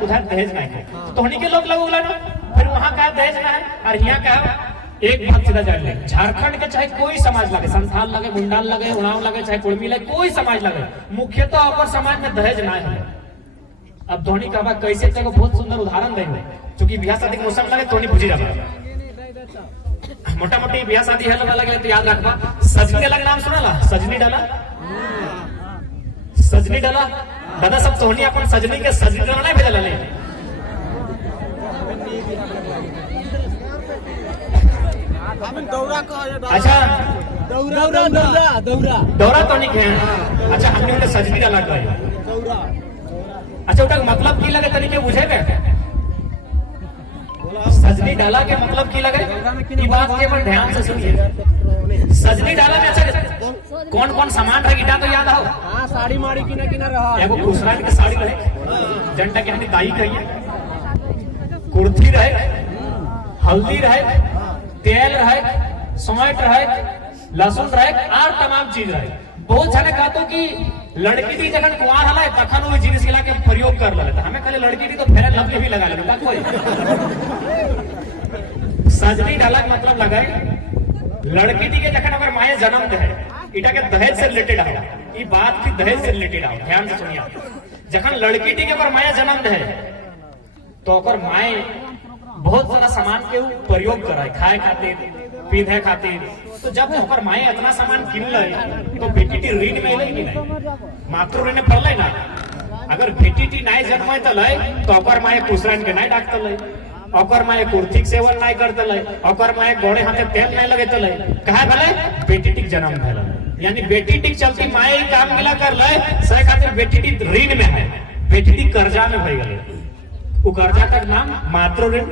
उधर दहेज नहीं है तो होने के लोग लगोला ना, फिर वहां का दहेज ना है और यहाँ का एक बात सीधा जान ले, झारखंड के चाहे कोई समाज लगे, संथाल लगे, मुंडाल लगे, उड़ाव लगे, चाहे कुर्मी लगे, कोई समाज लगे, मुख्यतः अपर समाज में दहेज ना है। अब धोनी का बात कैसे तेको बहुत सुंदर उदाहरण देंगे, क्योंकि ब्याह शादी के मौसम लगे तो नहीं बुझी जाता। मोटा मोटी ब्याह शादी है लगे तो याद रखबा सजनी अलग नाम सुना ला, सजनी डाला, सजनी डाला दादा सब सोनी अपन सजनी के सजनी डाला नहीं भेजा ले। अच्छा दौरा तो नहीं है, अच्छा हमने उन्हें सजनी डाला अच्छा उठा मतलब की लगे तरीके बुझे गए, सजनी डाला के मतलब की लगे ये बात के पर ध्यान से सुनिए। सजनी डाला में अच्छा कौन कौन सामान रह गिटा तो याद आओ। हाँ साड़ी माड़ी की ना रहा एगो खुशरान के साड़ी रहे, जनता के हमने दाई कही, कुर्ती रहे, हल्दी रहे, तेल रहे, सौंठ रहे, लहसुन रहे और तमाम चीज रहे। बहुत जने कहते कि लड़की दी जखन कुआर हला तखन वो जिनिस गिला के प्रयोग कर ले, हमें खाली लड़की दी तो फेर लवली भी लगा ले का कोई सजनी डाला मतलब लगाए लड़की दी के जखन अगर माए जन्म दे इटा के दहेज से रिलेटेड है, ये बात की दहेज से रिलेटेड है, ध्यान से सुनिए। जखन लड़की दी के अगर माए जन्म दे तो अगर माए बहुत सारा सामान के प्रयोग कराए, खाए खातिर, पीने खातिर, तो जब ओकर माए इतना सामान किन ले तो बेटी ऋण में ले कि नहीं, मातृ ऋण पड़ले ना। अगर बेटी नहीं जन्मे तो ले तो ओकर माए कुसरन के नहीं डाकत ले, ओकर माए कुर्ती सेवन नहीं करते ले, ओकर माए गोड़े हाथे तेल नहीं लगे ले, कहा भले बेटी जन्म भेल, यानी बेटी चलती माए ही काम मिला कर ले सही खातिर बेटी ऋण में है, बेटी कर्जा में भई गए। वो कर्जा का नाम मातृ ऋण,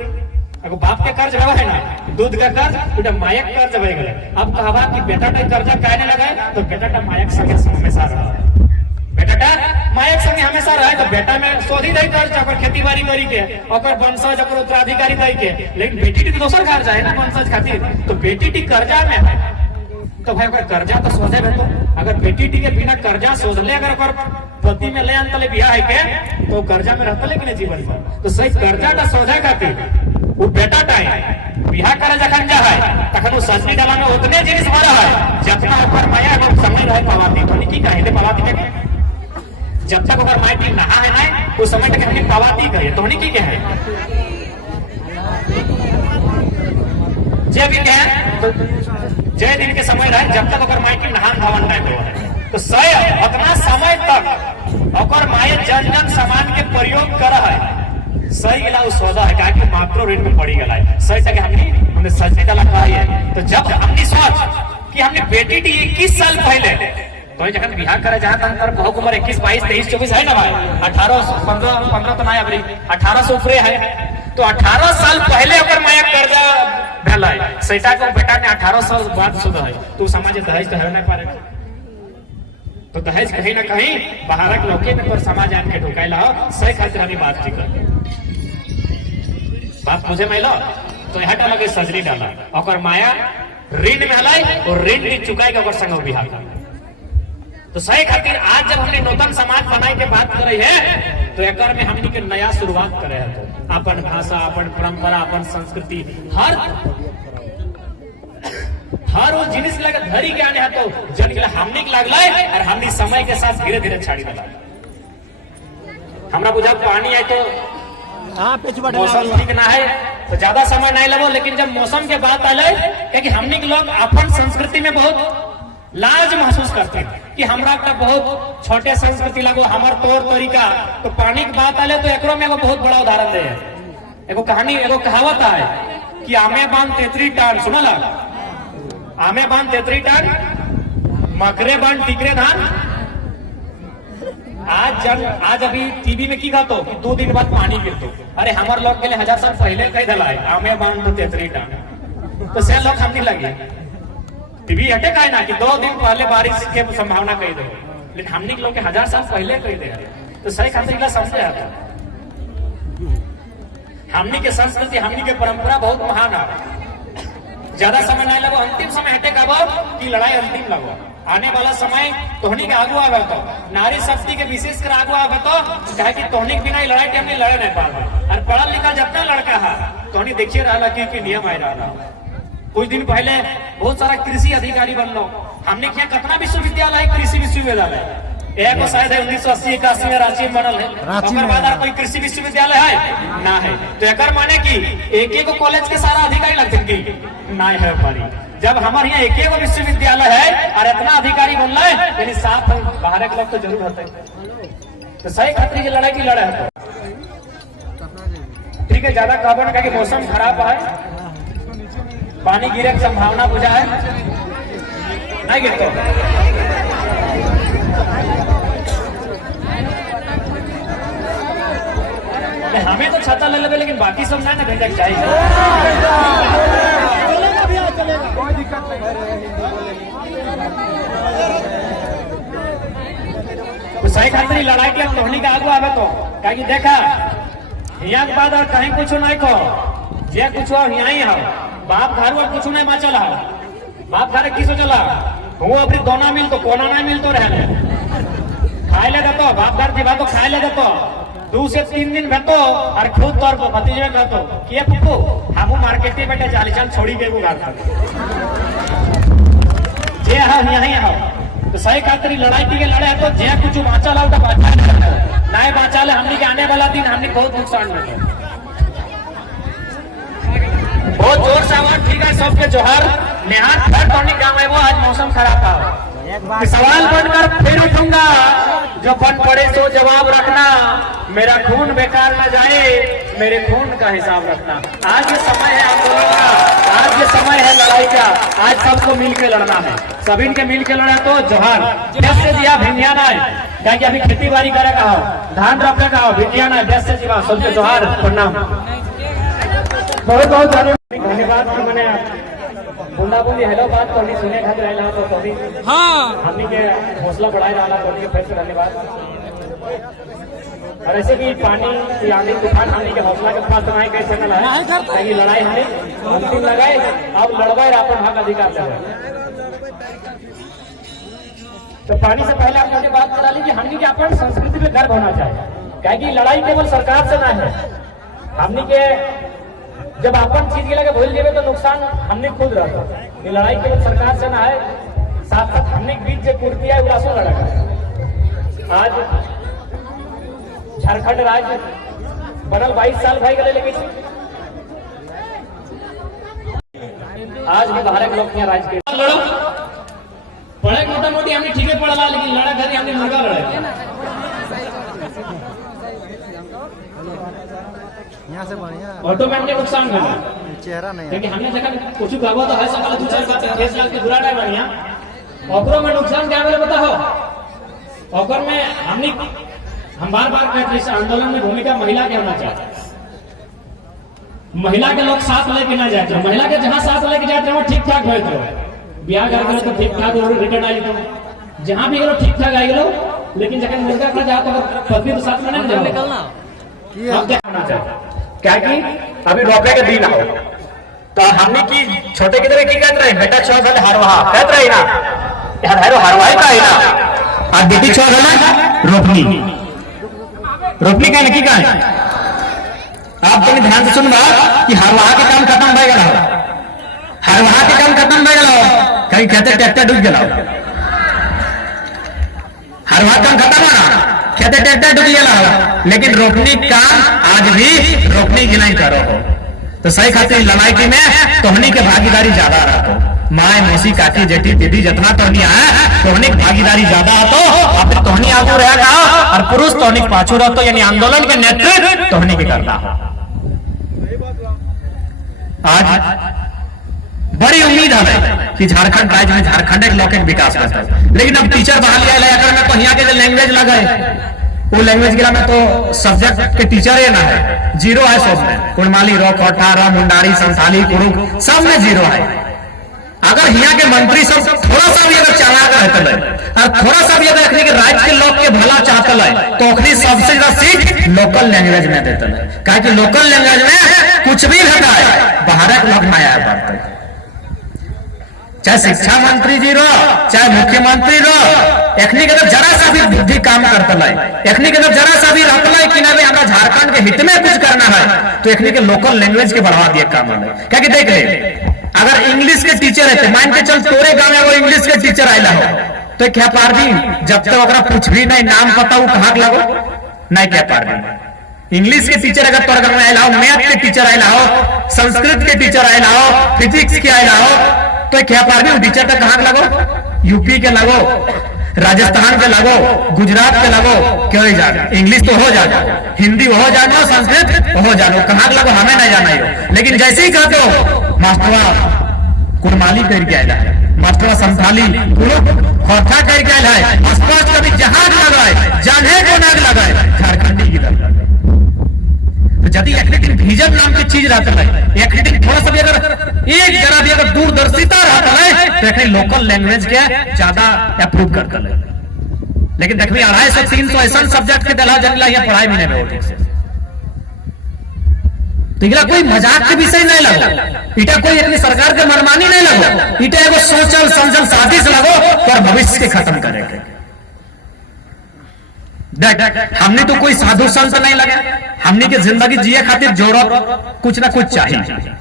अगर बाप के कर्ज रहा है ना दूध का कर्ज बेटा मायक कर्ज भई गए। अब कहा कि बेटा कर्जा कहने लगा तो बेटा मायक संगे हमेशा रहा, बेटा मायक संगे हमेशा रहे तो बेटा में सोधी दे कर्ज अगर खेती बाड़ी करी के और वंशज अगर उत्तराधिकारी दे के, लेकिन बेटी दोसर कर्जा है ना वंशज खातिर, तो बेटी कर्जा में है तो भाई अगर कर्जा तो सोधे भेटो, अगर बेटी के बिना कर्जा सोधले अगर पति में ले अंतले बिया है के तो कर्जा में रहता लेकिन जीवन में तो सही कर्जा का सोधा खातिर वो बेटा टाइम बिहा करे जखन जा है तखन वो सजनी डाला में उतने जिनिस भरा है जितना ऊपर माया हम समय रहे पावाती तो की कहे थे पावाती के जब तक अगर माई टीम नहा है ना उस समय तक हमने पावाती कहे तो की क्या है जय भी क्या तो जय दिन के समय रहे जब तक अगर माई टीम नहान धावन नहीं है तो सही उतना समय तक अगर माए जन जन सामान के प्रयोग कर है सही गिला उस सौदा है क्या कि माइक्रो रेट में पड़ी गया है सही से हमने सजनी डाला कहा है तो जब हमने सोच कि हमने बेटी टी 21 साल पहले तो जब बिहार करे जहां तक बहुत उम्र 21 22 23 24 है ना भाई 18 15 तो नहीं अभी 18 से ऊपर है तो 18 साल पहले अगर माया कर्जा भेला है सैटा को बेटा ने 18 साल बाद शुद्ध है तो समाज दहेज तो है नहीं पारे तो दहेज कहीं ना कहीं बाहर के लोके में पर समाज आन के ढुकाइला सही खातिर हमें बात ठीक कर बात मुझे मिला तो यहाँ डाला गई सजनी डाला और माया ऋण में हलाई और ऋण नहीं चुकाएगा और संग बिहार का तो सही खातिर आज जब हमने नूतन समाज बनाए के बात कर रही है तो एक में हमने के नया शुरुआत करे है तो अपन भाषा अपन परंपरा अपन संस्कृति हर वो जिनिस लगे धरी के आने है तो जन के हमने के लगला और हमने समय के साथ धीरे धीरे छाड़ी डाला हमरा बुझा पानी आए तो मौसम ठीक ना है तो ज्यादा समय नहीं लगो लेकिन जब मौसम के बात आले क्योंकि हमने के लोग अपन संस्कृति में बहुत लाज महसूस करते हैं कि हमरा का बहुत छोटे संस्कृति लगो हमार तौर तरीका तो पानी की बात आले तो एकरो में एगो बहुत बड़ा उदाहरण दे एगो कहानी एगो कहावत है कि आमे बांध तेतरी टान सुना ला आमे बांध तेतरी टान मकरे बांध टिकरे धान आज अभी टीवी में की कहतो कि 2 दिन बाद पानी गिरतो अरे हमारे लोग के लिए 1000 साल पहले कही दला है आमे बांध तो तेतरी टान तो से लोग हमने लगे टीवी हटे का है ना कि 2 दिन पहले बारिश के संभावना कही दो लेकिन हमने के लोग के 1000 साल पहले कही दे तो सही खातिर समझे आता हमने के संस्कृति हमने के परंपरा बहुत महान है ज्यादा समय नहीं लगो अंतिम समय हटे कब की लड़ाई अंतिम लगो आने वाला समय तोहनी के आगू आवे तो नारी शक्ति के विशेष कर आगू आवे तो कहे कि तोहनी के बिना लड़ाई हमने लड़े नहीं पावे और पढ़ा लिखा जितना लड़का है तोहनी देखिए रहा कि नियम आए रहा कुछ दिन पहले बहुत सारा कृषि अधिकारी बनलो हमने क्या कितना विश्वविद्यालय कृषि विश्वविद्यालय एक शायद 1980-81 में रांची में बनल है बाद कोई कृषि विश्वविद्यालय है ना है तो एक माने की एक कॉलेज के सारा अधिकारी लगते की ना है पारी जब हमारे यहाँ एक विश्वविद्यालय है और इतना अधिकारी बनना है यानी 7 बाहर के लोग तो जरूर होते तो सही खतरी की लड़ाई की लड़ाई है ठीक है ज्यादा कहबन का कि मौसम खराब है पानी गिरे की संभावना बुझा है नहीं गिरते हमें तो छाता ले लेवे लेकिन बाकी सब ना भेजा चाहिए कोई दिक्कत नहीं सही खातिर लड़ाई के तोहनी का आगू आवे तो कहीं देखा यहाँ के बाद और कहीं कुछ नहीं कहो जे कुछ यहाँ ही हो बाप घर और कुछ नहीं माचल है बाप घर की सोचला वो अपनी दोना मिल तो कोना नहीं मिल तो रहे खाए ले देतो बाप घर जीवा तो खाए ले देतो 2 से 3 दिन भेटो और खुद तौर पर भतीजे में भेटो कि पुप्पू हम मार्केट में बैठे 40 साल छोड़ी के गाता जे हाँ यही हो तो सही खातिर लड़ाई के लड़े तो जे कुछ बाँचा लाओ तो बाँचा नहीं बाँचा ले हमने के आने वाला दिन हमने बहुत नुकसान में बहुत जोर से आवाज ठीक है सबके जोहर नेहात घर टोनी गाँव है वो आज मौसम खराब था सवाल बनकर फिर उठूंगा जो बन पड़े तो जवाब रखना मेरा खून बेकार न जाए मेरे खून का हिसाब रखना आज ये समय है आंदोलन का आज ये समय है लड़ाई का आज सबको मिलकर लड़ना है सभी के मिलकर लड़ा तो जोहार जैसे दिया भिंडियाना है क्या कि अभी खेती बाड़ी करे का हो धान रखे का हो भिंडियाना जैसे जीवा सबके जोहार प्रणाम बहुत बहुत धन्यवाद मैंने बुंदा बुंदी हेलो बात तो सुने खातिर आइला तो हां हमनी के हौसला बढ़ाए रहा तो के फिर से धन्यवाद और ऐसे भी पानी आंधी तूफान हमनी के हौसला के पास नहीं कह सकल है कि लड़ाई हमें अंतिम लगाए अब लड़वाए अपन हक अधिकार ले तो पानी से पहले आपने बात करा ली कि हमने के अपन संस्कृति में गर्व होना चाहिए, क्या कि लड़ाई केवल सरकार से ना है। हमने के जब अपन चीज के लगे भूल जाए तो नुकसान हमने खुद रहता है। ये लड़ाई केवल सरकार से ना है, साथ साथ हमने बीच जो कुर्ती है उलासों लड़ा है। आज झारखंड राज्य बनल 22 साल भाई गए, लेकिन आज भी बाहर के लोग यहाँ राज्य के लड़ो पढ़े मोटा मोटी हमने ठीक है पढ़ा, लेकिन लड़ा घर हमने मुर्गा लड़ा। यहाँ से बढ़िया ऑटो में हमने नुकसान मिला, चेहरा नहीं है। क्योंकि हमने देखा कुछ कहबो तो है सकल दू चार बात केस लाग के बुरा नहीं बढ़िया। ओकरो में नुकसान क्या मिले बताओ। ओकर में हमने हम बार-बार कहते हैं आंदोलन में भूमिका महिला के होना चाहिए। महिला के लोग साथ लेके ना जाते, महिला के जहां साथ लेके जाते वहां ठीक ठाक होते हो। ब्याह कर तो ठीक ठाक रिटर्न आई तो जहां भी गलो ठीक ठाक आई गलो, लेकिन जब मुर्गा खा जाओ तो पत्नी तो साथ में नहीं जाओ निकलना अब क्या होना चाहिए। क्या कि अभी रोके के दिन आओ तो हमने की छोटे की तरह की कहते रहे बेटा छोड़ गए हरवा कहते रहे ना यार हरो हरवाई का है ना, और बेटी छोड़ गए रोपनी रोपनी का की कहा आप कहीं ध्यान से सुनवा कि हरवा के काम खत्म हो गया, हरवा के काम खत्म हो गया, कहीं कहते ट्रैक्टर डूब गया, हरवा काम खत्म हो ना कहते ट्रैक्टर डूब गया, लेकिन रोपनी काम आज भी रोपनी की नहीं करो हो। तो सही खातिर लड़ाई में तोहनी के भागीदारी ज्यादा रहो, माए मौसी काकी जेठी दीदी जितना तोहनी आए तोहनी भागीदारी ज्यादा हो, अब तोहनी आगू रहेगा और पुरुष तोहनी पाछू रहते, यानी आंदोलन के नेतृत्व तोहनी के करता हो। आज बड़ी उम्मीद है कि झारखंड राज्य में झारखंड एक लौकिक विकास करता है, लेकिन अब टीचर बहाली आया अगर मैं तो यहाँ के जो लैंग्वेज लगा वो लैंग्वेज गिरा में तो सब्जेक्ट के टीचर है ना है, जीरो है सब में, कुड़माली रो कोटा रो मुंडारी संथाली कुरुक सब में जीरो है। अगर यहाँ के मंत्री सब थोड़ा सा भी अगर चालाक रहते हैं और थोड़ा सा भी अगर रखने के राज्य के लोग के भला चाहते हैं तो अपनी सबसे ज्यादा सीट लोकल लैंग्वेज में देते हैं, क्या कि लोकल लैंग्वेज में कुछ भी घटा है बाहर के लोग नया पड़ते हैं। चाहे शिक्षा मंत्री जी रो चाहे मुख्यमंत्री रो, एखनी के जब जरा सा भी बुद्धि काम करते है, एखनी के जब जरा सा भी रहता है कि ना हमारा झारखंड के हित में कुछ करना है तो एखनी के लोकल लैंग्वेज के बढ़ावा दिए काम है। क्या कि देख ले अगर इंग्लिश के टीचर है मान के चल तोरे गांव में वो इंग्लिश के टीचर आयला हो तो क्या पार दी जब तक अगर कुछ भी नहीं नाम पता वो कहाँ लगो नहीं क्या पार दी। इंग्लिश के टीचर अगर तोरे गांव में आयला हो, मैथ के टीचर आयला हो, संस्कृत के टीचर आयला हो, फिजिक्स के आयला हो तो क्या पार दी टीचर तक कहाँ लगो, यूपी के लगो, राजस्थान के लगो, गुजरात के लगो, क्यों नहीं जाना। इंग्लिश तो हो जाना, हिंदी हो जाना, संस्कृत हो जाना, कहाँ लगो हमें नहीं जाना ही हो। लेकिन जैसे ही कहते हो मास्टरवा कुड़माली करके आया है, मास्टरवा संथाली खोथा करके आया है, स्पष्ट कभी जहाज लगाए जाने को नाग लगाए झारखंडी की तरफ। तो यदि एक्रेडिट भिजन नाम की चीज रहता है, एक्रेडिट थोड़ा सा भी अगर एक जरा भी अगर दूरदर्शिता रहता है तो लोकल लैंग्वेज के ज्यादा अप्रूव करता है। लेकिन देखिए 250-300 ऐसा सब्जेक्ट के दला जंगला यहाँ पढ़ाई भी नहीं हो ठीक से, तो इला कोई मजाक के विषय नहीं लगो, इटा कोई अपनी सरकार के मनमानी नहीं लगो, इटा एगो सोचल समझल साजिश लगो और भविष्य के खत्म करेंगे। देख हमने तो कोई साधु संत नहीं लगे, हमने की जिंदगी जिए खातिर जरूरत कुछ ना कुछ चाहिए।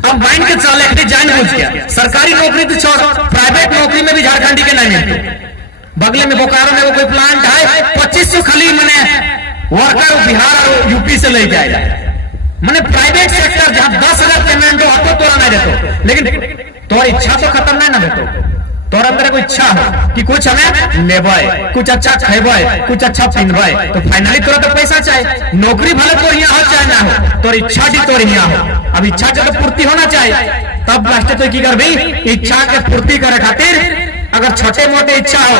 अब माइंड के चले जान बुझ गया सरकारी नौकरी तो छोड़, प्राइवेट नौकरी में भी झारखंडी के नहीं मिलते। बगले में बोकारो में वो कोई प्लांट है 2500 खाली मैंने वर्कर बिहार और यूपी से ले जाएगा, मैंने प्राइवेट सेक्टर जहां 10,000 पेमेंट हो तो तोरा नहीं देते, लेकिन तुम्हारी इच्छा तो खत्म नहीं ना देते। तोरा अंदर कोई इच्छा हो कि कुछ हमें लेबे, कुछ अच्छा खेबे, कुछ अच्छा पिनबे, तो फाइनली तोरा तो पैसा चाहिए। नौकरी भले तो यहाँ हो चाहे ना हो, तोर इच्छा भी तोर यहाँ हो। अब इच्छा के तो पूर्ति होना चाहिए, तब लास्ट तो की करबी इच्छा के पूर्ति करे खातिर अगर छोटे मोटे इच्छा हो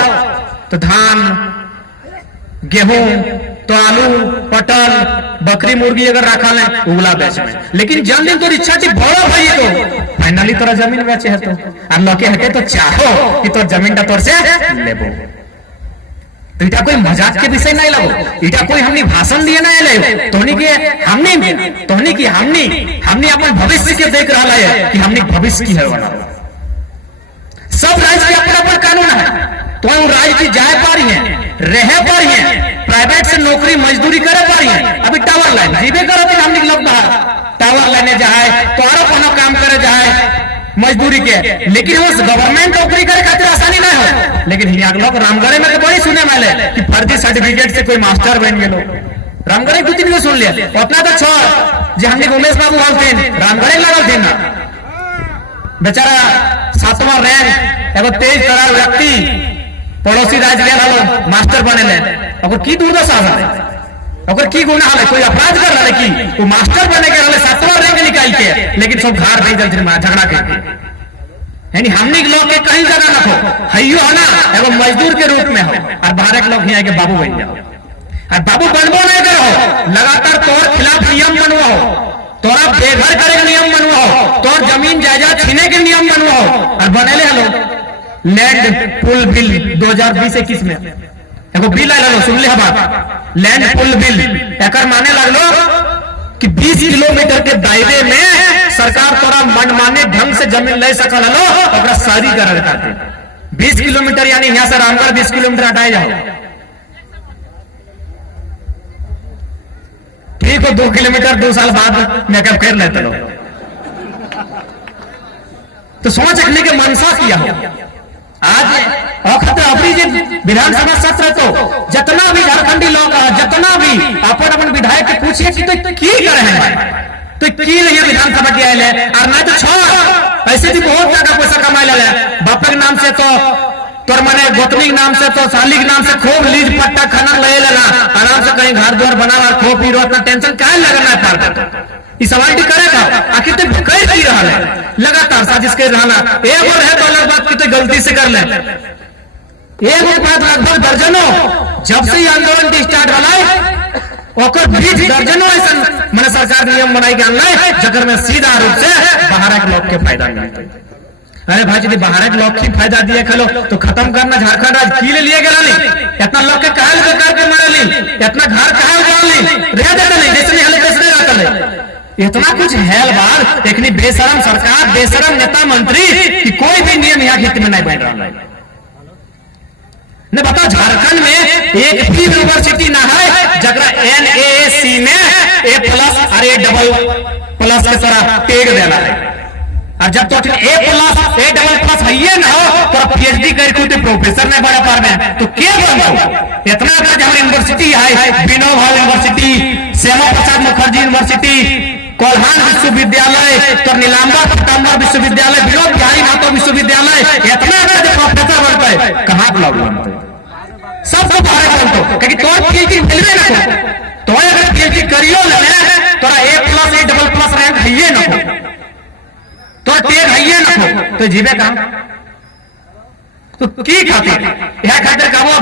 तो धान गेहूं तो आलू पटल बकरी मुर्गी अगर रखा है उगला बेच में, लेकिन जन दिन तो इच्छा थी बड़ो भाई तो फाइनली तोरा जमीन बेचे है तो अब लोके हटे तो चाहो कि तोर जमीन का तोर से लेबो। तो इटा कोई मजाक के विषय नहीं लगो, इटा कोई हमने भाषण दिए नहीं ले तोनी के हमने अपन भविष्य के देख रहा है कि हमने भविष्य की है बना। सब राज्य के अपना अपना कानून है, तो हम राजनीति जाए पा रही है, रह पा रही है, प्राइवेट से नौकरी मजदूरी करे पा रही है। अभी टावर लाइन जीवे करो तो हमने लोग बाहर टावर लाइने जाए तो और कोनो काम करे जाए मजदूरी के, लेकिन उस गवर्नमेंट नौकरी करे खातिर आसानी नहीं हो। लेकिन यहाँ लोग रामगढ़ में तो बड़ी सुने वाले कि फर्जी सर्टिफिकेट से कोई मास्टर बन गए। रामगढ़ 2-3 को सुन लिया, उतना तो छोड़ जो हमने उमेश बाबू हलते रामगढ़ लगल थे ना, बेचारा 7वां रैंक एगो तेज तरार व्यक्ति पड़ोसी राज्य गया मास्टर बने अगर की दुर्दशा है, अगर की गुनाह है, कोई अपराध कर रहा है कि वो मास्टर बने के रहे 7वां रैंक निकाल के, लेकिन सब घर नहीं जल झगड़ा करके। यानी हमने लोग के कहीं जगह ना हो हइयो है ना एगो मजदूर के रूप में हो, और बाहर के लोग यहाँ के बाबू बन जाओ, और बाबू बनबो नहीं करो, लगातार तोर खिलाफ नियम बनवाओ, तोरा बेघर करे के नियम बनवाओ, तोर जमीन जायदाद छीने के नियम बनवाओ, और बनेले लोग लैंड पुल बिल 2020-21 में एगो बिल आया लो, सुन ले बात, लैंड पुल बिल एकर माने लगलो कि 20 किलोमीटर के दायरे में सरकार तोरा मनमाने ढंग से जमीन ले सकल लो, ओकरा शादी कर खातिर 20 किलोमीटर यानी यहाँ से रामगढ़ 20 किलोमीटर हटाए जाओ, ठीक हो 2 किलोमीटर 2 साल बाद मेकअप कर लेते लोग। तो सोच रखने के मनसा किया हो आज अपनी विधानसभा सत्र तो जितना भी झारखंडी लोग जितना भी अपन अपन विधायक के पूछिए कि तो की करे हैं, तो की नहीं विधानसभा के आए और ना तो छोड़ ऐसे भी बहुत ज्यादा पैसा कमाए ले बापा के नाम से तो तोर मने गोतनी के नाम से तो साली के नाम से खूब लीज पट्टा खाना ले लेना, आराम से कहीं घर द्वार बना खो पी रो, इतना टेंशन क्या लगना है पार इस सवाल करेगा आखिर तो कई की रहा है लगातार साजिश कर रहा एक और है तो अलग बात की तो गलती से कर ले एक बात लगभग दर्जनों जब से आंदोलन की स्टार्ट रहा बीच दर्जनों ऐसा मैंने सरकार नियम बनाई के अनलाय जगह में सीधा रूप से बाहर के लोग के फायदा मिलता है। अरे भाई यदि बाहर के लोग की फायदा दिए खलो तो खत्म करना झारखंड राज्य की लिए गया नहीं, इतना लोग के कहल करके मारे ली, इतना घर कहा उजाड़ ली रह देता नहीं जैसे नहीं हले कैसे रहता नहीं, इतना कुछ हेल बार देखनी बेशरम सरकार बेशरम नेता मंत्री कि कोई भी नियम यहाँ हित में नहीं बन रहा है। ने बताओ झारखंड में एक भी यूनिवर्सिटी ना है जगह NAAC में A+ और A++ के तरह टेग देना है, और जब तो A+ A++ है ये ना हो तो PhD करके तो प्रोफेसर में बड़ा पार में तो क्या बनो इतना बड़ा जहाँ यूनिवर्सिटी है विनोबा यूनिवर्सिटी, श्यामा प्रसाद मुखर्जी यूनिवर्सिटी, कोल्हान विश्वविद्यालय, तो नीलांबर पीताम्बर विश्वविद्यालय, विनोद बिहारी महतो विश्वविद्यालय, इतना बड़ा प्रोफेसर बनता है कहाँ ब्लॉग बनते सबको बाहर बनते क्योंकि तोर PhD मिलवे ना तो अगर PhD करियो लेने तोरा A+ A++ रैंक है ना तो टेग है ना तो जीवे कहां तो की खातिर यह खातिर का वो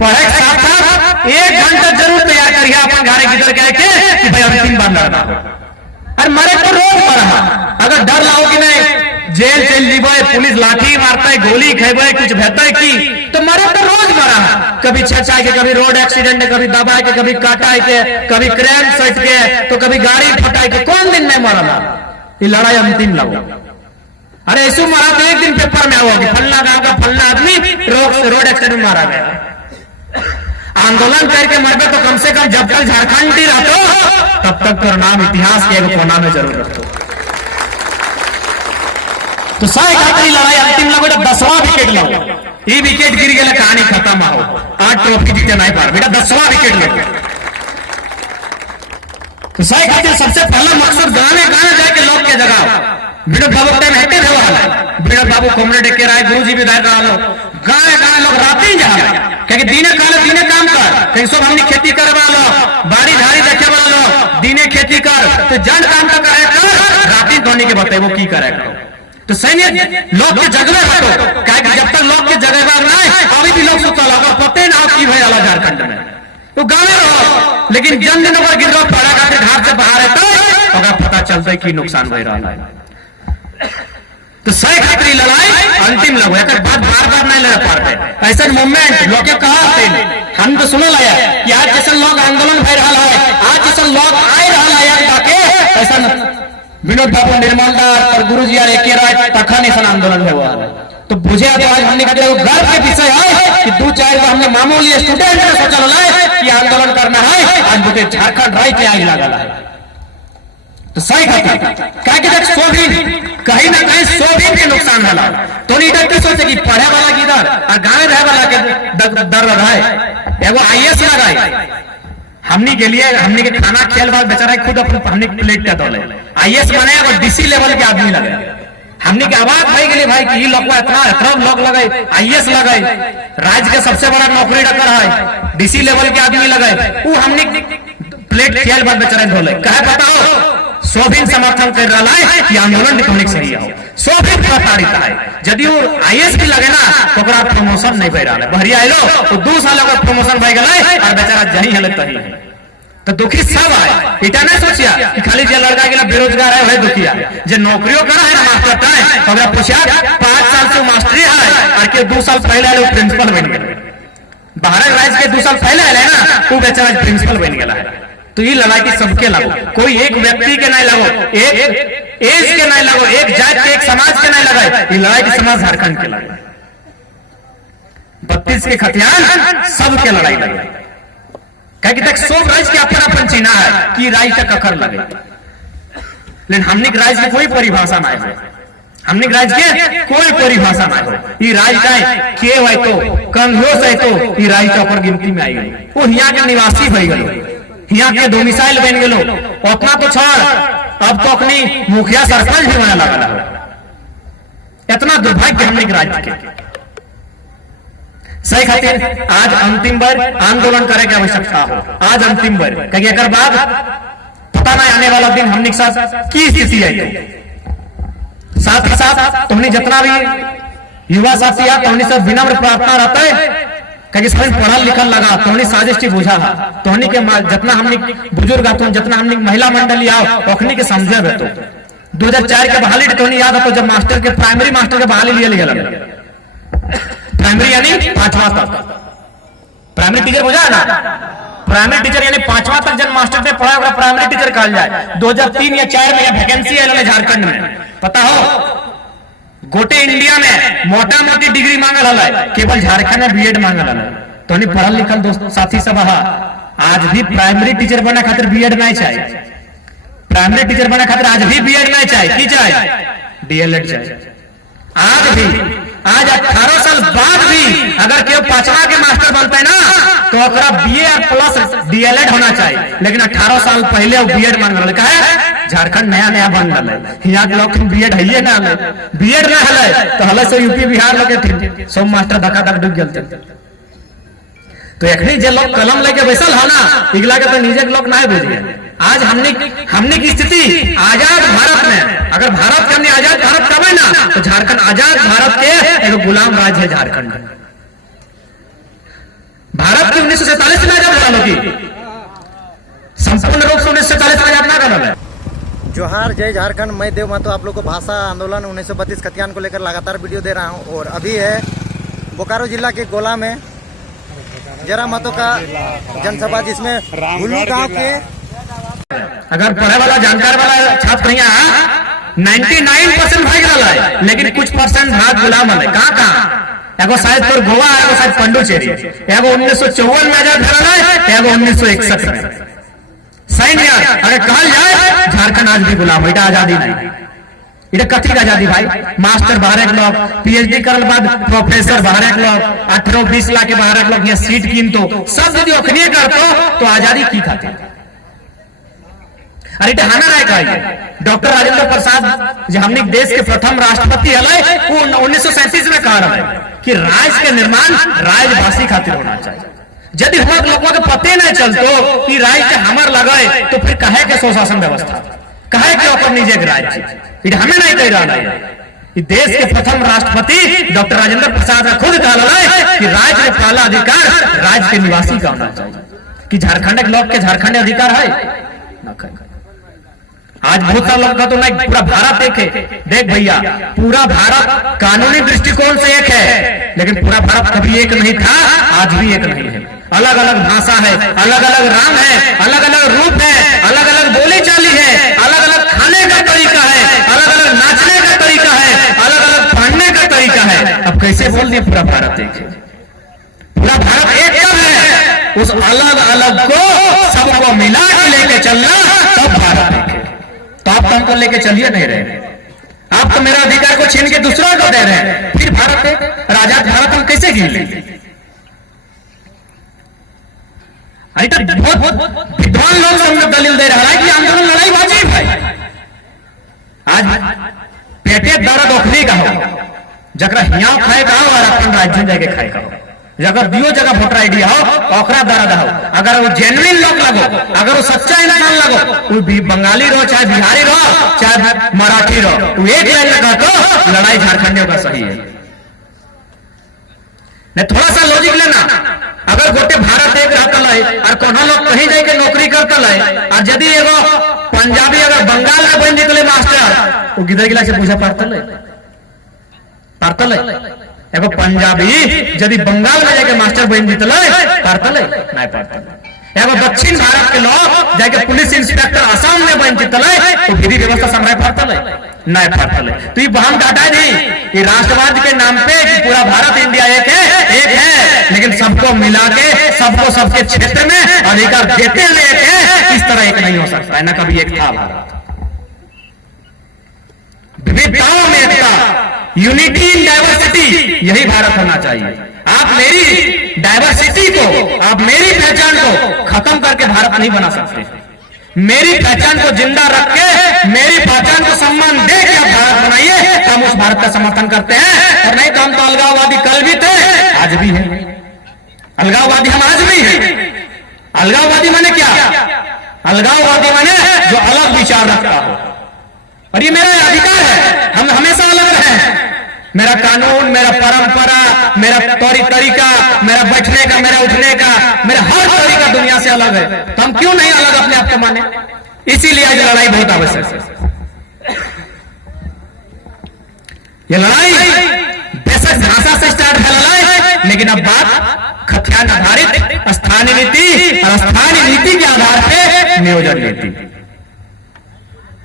पढ़े साथ साथ 1 घंटा जरूर तैयार करिए अपन घरे किधर कह के कि भाई अंतिम बार लड़ना अरे मरे तो रोज मरा, अगर डर लाओ कि नहीं जेल चल जीवे पुलिस लाठी मारता है गोली खेबे कुछ बेहतर की तो मरे तो रोज मरा, कभी छछा के कभी रोड एक्सीडेंट कभी दबा के कभी काटा के कभी क्रेन सट के तो कभी गाड़ी फटाई के कौन दिन नहीं मरा ये लड़ाई अंतिम लगो। अरे ऐसे मारा तो एक दिन पेपर में आओ कि फल्ला गांव का फल्ला आदमी रोड एक्सीडेंट में मारा गया, आंदोलन करके मरबे तो कम से कम जब तक झारखंड ही रहते तब तक तो नाम इतिहास के एक कोना में जरूर रखो। तो 100 लड़ाई अंतिम लगो जब 10वां विकेट लगो, ये विकेट गिर गया कहानी खत्म हो, 8 ट्रॉफी जीते नहीं पार बेटा 10वां विकेट लगो। तो 100 खातिर सबसे पहला मकसद गाने गाने जाके लोग के जगह विनोद बाबू टाइम हेटे थे वाला विनोद बाबू कॉमरेड के राय गुरुजी विधायक लो गाने गाने लोग रात ही जा क्योंकि दिने काले दिने काम कर कहीं सब हमने खेती करवा लो बाड़ी झाड़ी देखे वाला लो दिने खेती कर तो जन काम तो करे कर राती धोनी के बताए वो की करे तो सैनिक लोग के जगह हटो क्या जब तक लोग के जगह अभी भी लोग सुता लगा पते ना की भाई अलग झारखंड में तो गाने रहो लेकिन जन दिन पर गिर पड़ा करके घर से बाहर है तो पता चलता है कि नुकसान हो रहा है। तो 100 खातिर लड़ाई अंतिम लगो एक बात बार बार नहीं लड़ पाते ऐसा मूवमेंट लोग के कहा हम तो सुनो लाया कि आज जैसे लोग आंदोलन भर रहा है आज जैसे लोग आए रहा है ताकि ऐसा विनोद बाबू निर्मलदार और गुरुजी यार एक राय तखन ऐसा आंदोलन हुआ तो बुझे तो आज हमने कहा गर्व के विषय है कि 2-4 बार हमने मामूली स्टूडेंट ने सोचल है कि आंदोलन करना है, आज मुझे झारखंड राय के आग लगा है। तो सही कहा कि सोभिन कहीं ना कहीं सोभिन के नुकसान वाला तो नहीं डर सोचे कि पढ़े वाला की दर और गाँव रहे वाला के दर है एगो IAS लगाए हमने के लिए हमने के खाना खेल बाद बेचारा खुद अपने हमने प्लेट का दौले IAS बने और DC लेवल के आदमी लगे हमने के आवाज भाई के लिए भाई कि लोग इतना लोग लगे IAS लगे राज्य के सबसे बड़ा नौकरी रखा है DC लेवल के आदमी लगे वो हमने प्लेट खेल बाद बेचारा धोले कहे बताओ सोभिन समर्थन कर रहा है कि आंदोलन निकलने सही हो सोभिन प्रताड़ित है यदि वो IAS भी लगे ना तो प्रमोशन नहीं भय रहा है बहरिया आलो तो 2 साल अगर प्रमोशन भय गए और बेचारा जही हले तही है तो दुखी सब है इटा नहीं सोचिया कि खाली जो लड़का के बेरोजगार है वही दुखिया जो नौकरियों करा है ना मास्टर का है तो अगर पूछा 5 साल से मास्टरी है और के 2 साल पहले आए प्रिंसिपल बन गए बाहर राज्य के 2 साल पहले आए ना तो बेचारा प्रिंसिपल बन गया है। तो ये लड़ाई की सबके लागो कोई एक व्यक्ति के नहीं लगो एक एज के नहीं लगो एक जात के एक समाज के नहीं लगाए ये लड़ाई की समाज झारखंड के लगे 32 के खतियान सबके लड़ाई लगे क्या कि तक सब राज्य के अपन अपन चिन्ह है कि राज्य का ककर लगे लेकिन हमने राज्य की कोई परिभाषा नहीं है हमने राज्य के कोई परिभाषा नहीं हो ये राज्य का के है तो कंघोस है तो ये राज्य का ऊपर गिनती में आई गई वो यहाँ के निवासी भई गए यहाँ के डोमिसाइल बन गए उतना तो छोड़ अब तो अपनी मुखिया सरपंच भी बना लगा इतना दुर्भाग्य हमने राज्य के सही खातिर आज अंतिम बार आंदोलन करे की आवश्यकता हो आज अंतिम बार क्योंकि एक बाद पता नहीं आने वाला दिन हमने साथ की स्थिति है साथ ही साथ तुमने जितना भी युवा साथी है तुमने सब विनम्र प्रार्थना रहता है क्योंकि सभी पढ़ा लिखल लगा तोहनी साजिश बुझा तोहनी के जितना हमने बुजुर्ग तुम जितना हमने महिला मंडली आओ ओखनी के समझे तो 2004 के बहाली तोहनी याद हो जब मास्टर के प्राइमरी मास्टर के बहाली लिए गया प्राइमरी यानी 5वां तक प्राइमरी टीचर बुझा है ना प्राइमरी टीचर यानी 5वां तक जब मास्टर ने पढ़ा होगा प्राइमरी टीचर कहा जाए 2003 या 4 में वैकेंसी है झारखंड में पता हो गोटे इंडिया में मोटा मोटी डिग्री मांगल है केवल झारखंड में बीएड मांगल है तो नहीं पढ़ल लिखल दोस्त साथी सब आज भी प्राइमरी टीचर बना खातिर बीएड नहीं चाहिए प्राइमरी टीचर बना खातिर आज भी बीएड नहीं चाहिए की चाहिए डीएलएड चाहिए आज भी आज 18 साल बाद भी अगर केवल 5वां के मास्टर बनता है ना तो BA प्लस डीएलएड होना चाहिए लेकिन 18 साल पहले वो बीएड मांग रहा है झारखंड नया नया बन रहा है यहाँ के लोग बीएड है ना बीएड ना है तो हल से यूपी बिहार लगे थे सब मास्टर धक्का धक डूब गए तो एखनी जो लोग कलम लेके बैसल है ना इगला के तो निजे लोग ना बुझे आज हमने की स्थिति आजाद भारत में अगर भारत के हमने आजाद भारत कब है ना तो झारखंड आजाद भारत के एक गुलाम राज्य है झारखंड भारत के 1947 में आजाद करा लोगी संपूर्ण रूप से 1947 में आजाद ना करा है। जोहार जय झारखंड मैं देव महतो आप लोग को भाषा आंदोलन 1932 खतियान को लेकर लगातार वीडियो दे रहा हूं और अभी है बोकारो जिला के गोला में जरा महतो का जनसभा जिसमें हुल्लू गांव के अगर पढ़े वाला जानकार वाला छात्र यहाँ 99% भाग रहा है लेकिन कुछ परसेंट भाग गुलाम है कहाँ एगो शायद पर गोवा एगो शायद पंडुचेरी एगो 1954 में आजाद भरा है एगो 1961 में सही नहीं अगर कहा जाए झारखंड आज भी गुलाम है आजादी नहीं इधर कथी का आजादी भाई मास्टर बाहर एक लोग PhD करल बाद प्रोफेसर बाहर एक लोग 18-20 लाख के बाहर एक लोग यहाँ सीट कीन तो सब यदि अखनिए करतो तो आजादी की खाती अरे हाना राय कहा डॉक्टर राजेंद्र प्रसाद जो हमने देश के प्रथम राष्ट्रपति है वो 1937 में कहा रहा है कि राज्य के निर्माण राज्यवासी खातिर होना चाहिए यदि हम लोगों को पते नहीं चलतो कि राज्य हमार लगे तो फिर कहे के स्वशासन व्यवस्था कहे के ऊपर निजे राज्य हमें नहीं कह रहा है देश के प्रथम राष्ट्रपति डॉक्टर राजेंद्र प्रसाद ने खुद कहा कि राज्य में पहला अधिकार राज्य के निवासी का होना चाहिए कि झारखंड के लोग के झारखंड अधिकार है आज बहुत सारे लोग का तो नहीं पूरा भारत एक है देख भैया पूरा भारत कानूनी दृष्टिकोण से एक है लेकिन पूरा भारत कभी एक नहीं था आज भी एक नहीं है अलग अलग भाषा है अलग अलग रंग है अलग अलग रूप है अलग अलग बोली चाली है अलग अलग खाने का तरीका है अलग अलग नाचने का तरीका है अलग अलग पढ़ने का तरीका है अब कैसे बोल दिए पूरा भारत एक है? पूरा भारत एक कब है? उस अलग अलग को सबको मिला के लेके चलना, तब भारत एक है। तो आप तो हमको लेके चलिए नहीं रहे, आप तो मेरा अधिकार को छीन के दूसरा को दे रहे हैं, फिर भारत है आजाद भारत हम कैसे गिन लेंगे? अरे तो बहुत विद्वान लोग हमने दलील दे रहा है कि आंदोलन लड़ाई वाजिब है। आज पेटे दर्द ओखरी का हो, जगह हिया खाए का हो और अपन राज्य जाके खाए का हो, जगह दियो जगह वोटर आईडी हो ओखरा दर्द हो। अगर वो जेन्युइन लोग लगो, अगर वो सच्चा इंसान लगो, वो भी बंगाली रहो चाहे बिहारी रहो चाहे मराठी रहो, वो एक लाइन लगा तो लड़ाई झारखंडियों का सही है। नहीं थोड़ा सा लॉजिक लेना, अगर गोटे भारत एक रहता है और कोना लोग कहीं जाके नौकरी करता है, और यदि एगो पंजाबी अगर बंगाल में बन निकले मास्टर, वो गिदर गिला से पूछा पारतल एगो पंजाबी यदि बंगाल में जाके मास्टर बन जीतल पारतल नहीं पारतल। एगो दक्षिण भारत के लोग जाके पुलिस इंस्पेक्टर असम में बन जीतल, तो विधि व्यवस्था समय पारतल नहीं पारतल। तो ये बहम डाटा नहीं, ये राष्ट्रवाद के नाम पे कि पूरा भारत इंडिया एक है, लेकिन सबको मिला के सबको सबके क्षेत्र में अधिकार देते हुए एक है, इस तरह एक नहीं हो सकता है, न कभी एक था भारत। विविधताओं में एकता, यूनिटी इन डाइवर्सिटी, यही भारत होना चाहिए। आप मेरी डाइवर्सिटी को, आप मेरी पहचान को खत्म करके भारत नहीं बना सकते। मेरी पहचान को जिंदा रख के, मेरी पहचान को सम्मान दे के आप भारत बनाइए, हम उस भारत का समर्थन करते हैं। और नहीं तो हम तो अलगाववादी कल भी थे, आज भी है, अलगाववादी हम आज भी हैं। अलगाववादी माने क्या? अलगाववादी माने जो अलग विचार रखता हो, और ये मेरा अधिकार है, हम हमेशा अलग रहे। मेरा कानून, मेरा परंपरा, मेरा तरीका, मेरा बैठने का, मेरा उठने का, मेरा हर तरीका दुनिया से अलग है, तो हम क्यों नहीं अलग अपने आप को माने? इसीलिए आज लड़ाई बहुत आवश्यक है। ये लड़ाई बेशक भाषा से स्टार्ट है लड़ाई, लेकिन अब बात खतियान आधारित स्थानीय नीति और स्थानीय नीति के आधार पर नियोजन नीति।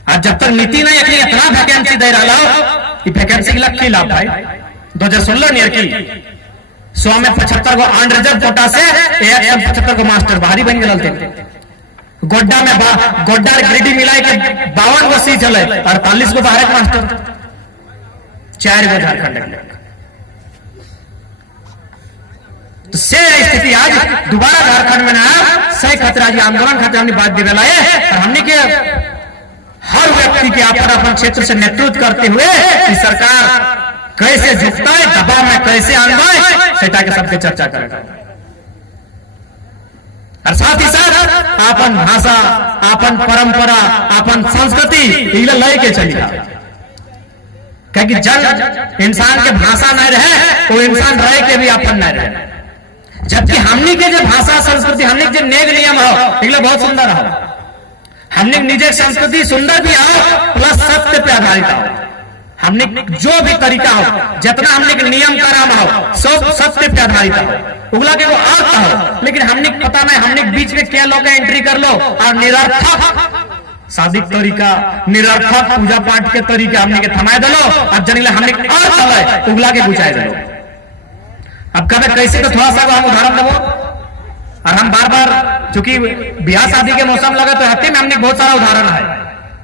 आज जब तक नीति नहीं अपनी इतना वैकेंसी दे रहा हो, वैकेंसी के लग लाभ भाई 2016 नियर की 100 में 75 को अनरिजर्व कोटा से 75 को मास्टर बाहरी बन गए थे। गोड्डा में गोड्डा गिरिडीह मिला के 52 को सीट चले, 48 को बाहर मास्टर, 4 को झारखंड। तो से स्थिति आज दोबारा झारखंड में ना सही खतरा जी आंदोलन खतरा हमने बात दिला है, और हमने के हर व्यक्ति के अपन क्षेत्र से नेतृत्व करते हुए कि सरकार कैसे झुकता है, दबाव में कैसे आना है, सेटा के सबके चर्चा करेगा। और साथ ही साथ अपन भाषा, अपन परंपरा, अपन संस्कृति लय के चलिए, क्योंकि जब इंसान के भाषा नहीं रहे तो इंसान रहे के भी अपन नहीं रहे। जबकि हमने के जो भाषा संस्कृति, हमने जो नेग नियम हो बहुत सुंदर हो, हमने निजे संस्कृति सुंदर भी हो प्लस सत्य पे आधारित हो। हमने जो भी तरीका हो, जितना हमने नियम कराम हो, सब सत्य पे आधारित हो, उगला के वो अर्थ हो। लेकिन हमने पता नहीं, हमने बीच में क्या लोग एंट्री कर लो और निरर्थक शादी तरीका, निरर्थक पूजा पाठ के तरीके हमने के थमाए दलो, और जनिला हमने अर्थ है उगला के बुझाए दलो। अब कभी कैसे तो थोड़ा सा हम उदाहरण दो, और हम बार बार चूंकि ब्याह शादी के मौसम लगा तो हफ्ते में हमने बहुत सारा उदाहरण है।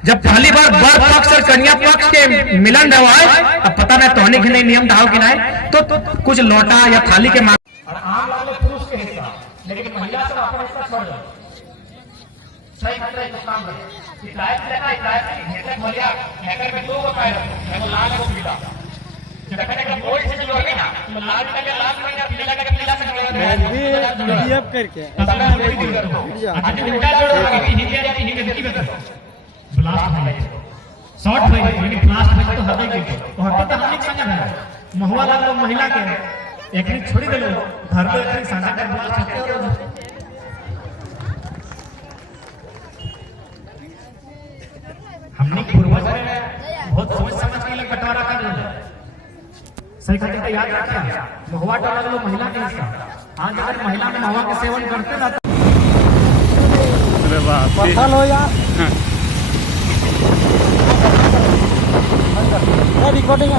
जब पहली बार वर पक्ष और कन्या पक्ष के मिलन हुआ है, अब पता नहीं तो होने की नहीं नियम ढाव की नहीं, तो कुछ लोटा या थाली के आम वाले पुरुष के हिस्सा, लेकिन महिला सब अपना हिस्सा छोड़ दो, सही खतरा है काम करे। इतायत लेना, इतायत हेकर बोलिया, हेकर में 2 को पैर रखो, एगो लाल को पीला, देखने का बोर्ड से जो है ना, तो लाल का लाल में या पीला का पीला से जोड़ डीएफ करके उल्टा जोड़ो, हिंदी में करो ब्लास्ट है, शॉर्ट है, यानी ब्लास्ट है तो हटे के तो हटे तो हम संग है महुआ लाल महिला के एकनी छोड़ी देलो, घर पे एकनी साझा कर ब्लास्ट हटे और हमने पूर्वज बहुत सोच समझ के लिए बंटवारा कर दिया। सही खतरे को याद रखिए, महुआ डाला लो महिला के हिस्सा। आज अगर महिला में महुआ के सेवन करते ना पत्थर हो यार रिकॉर्डिंग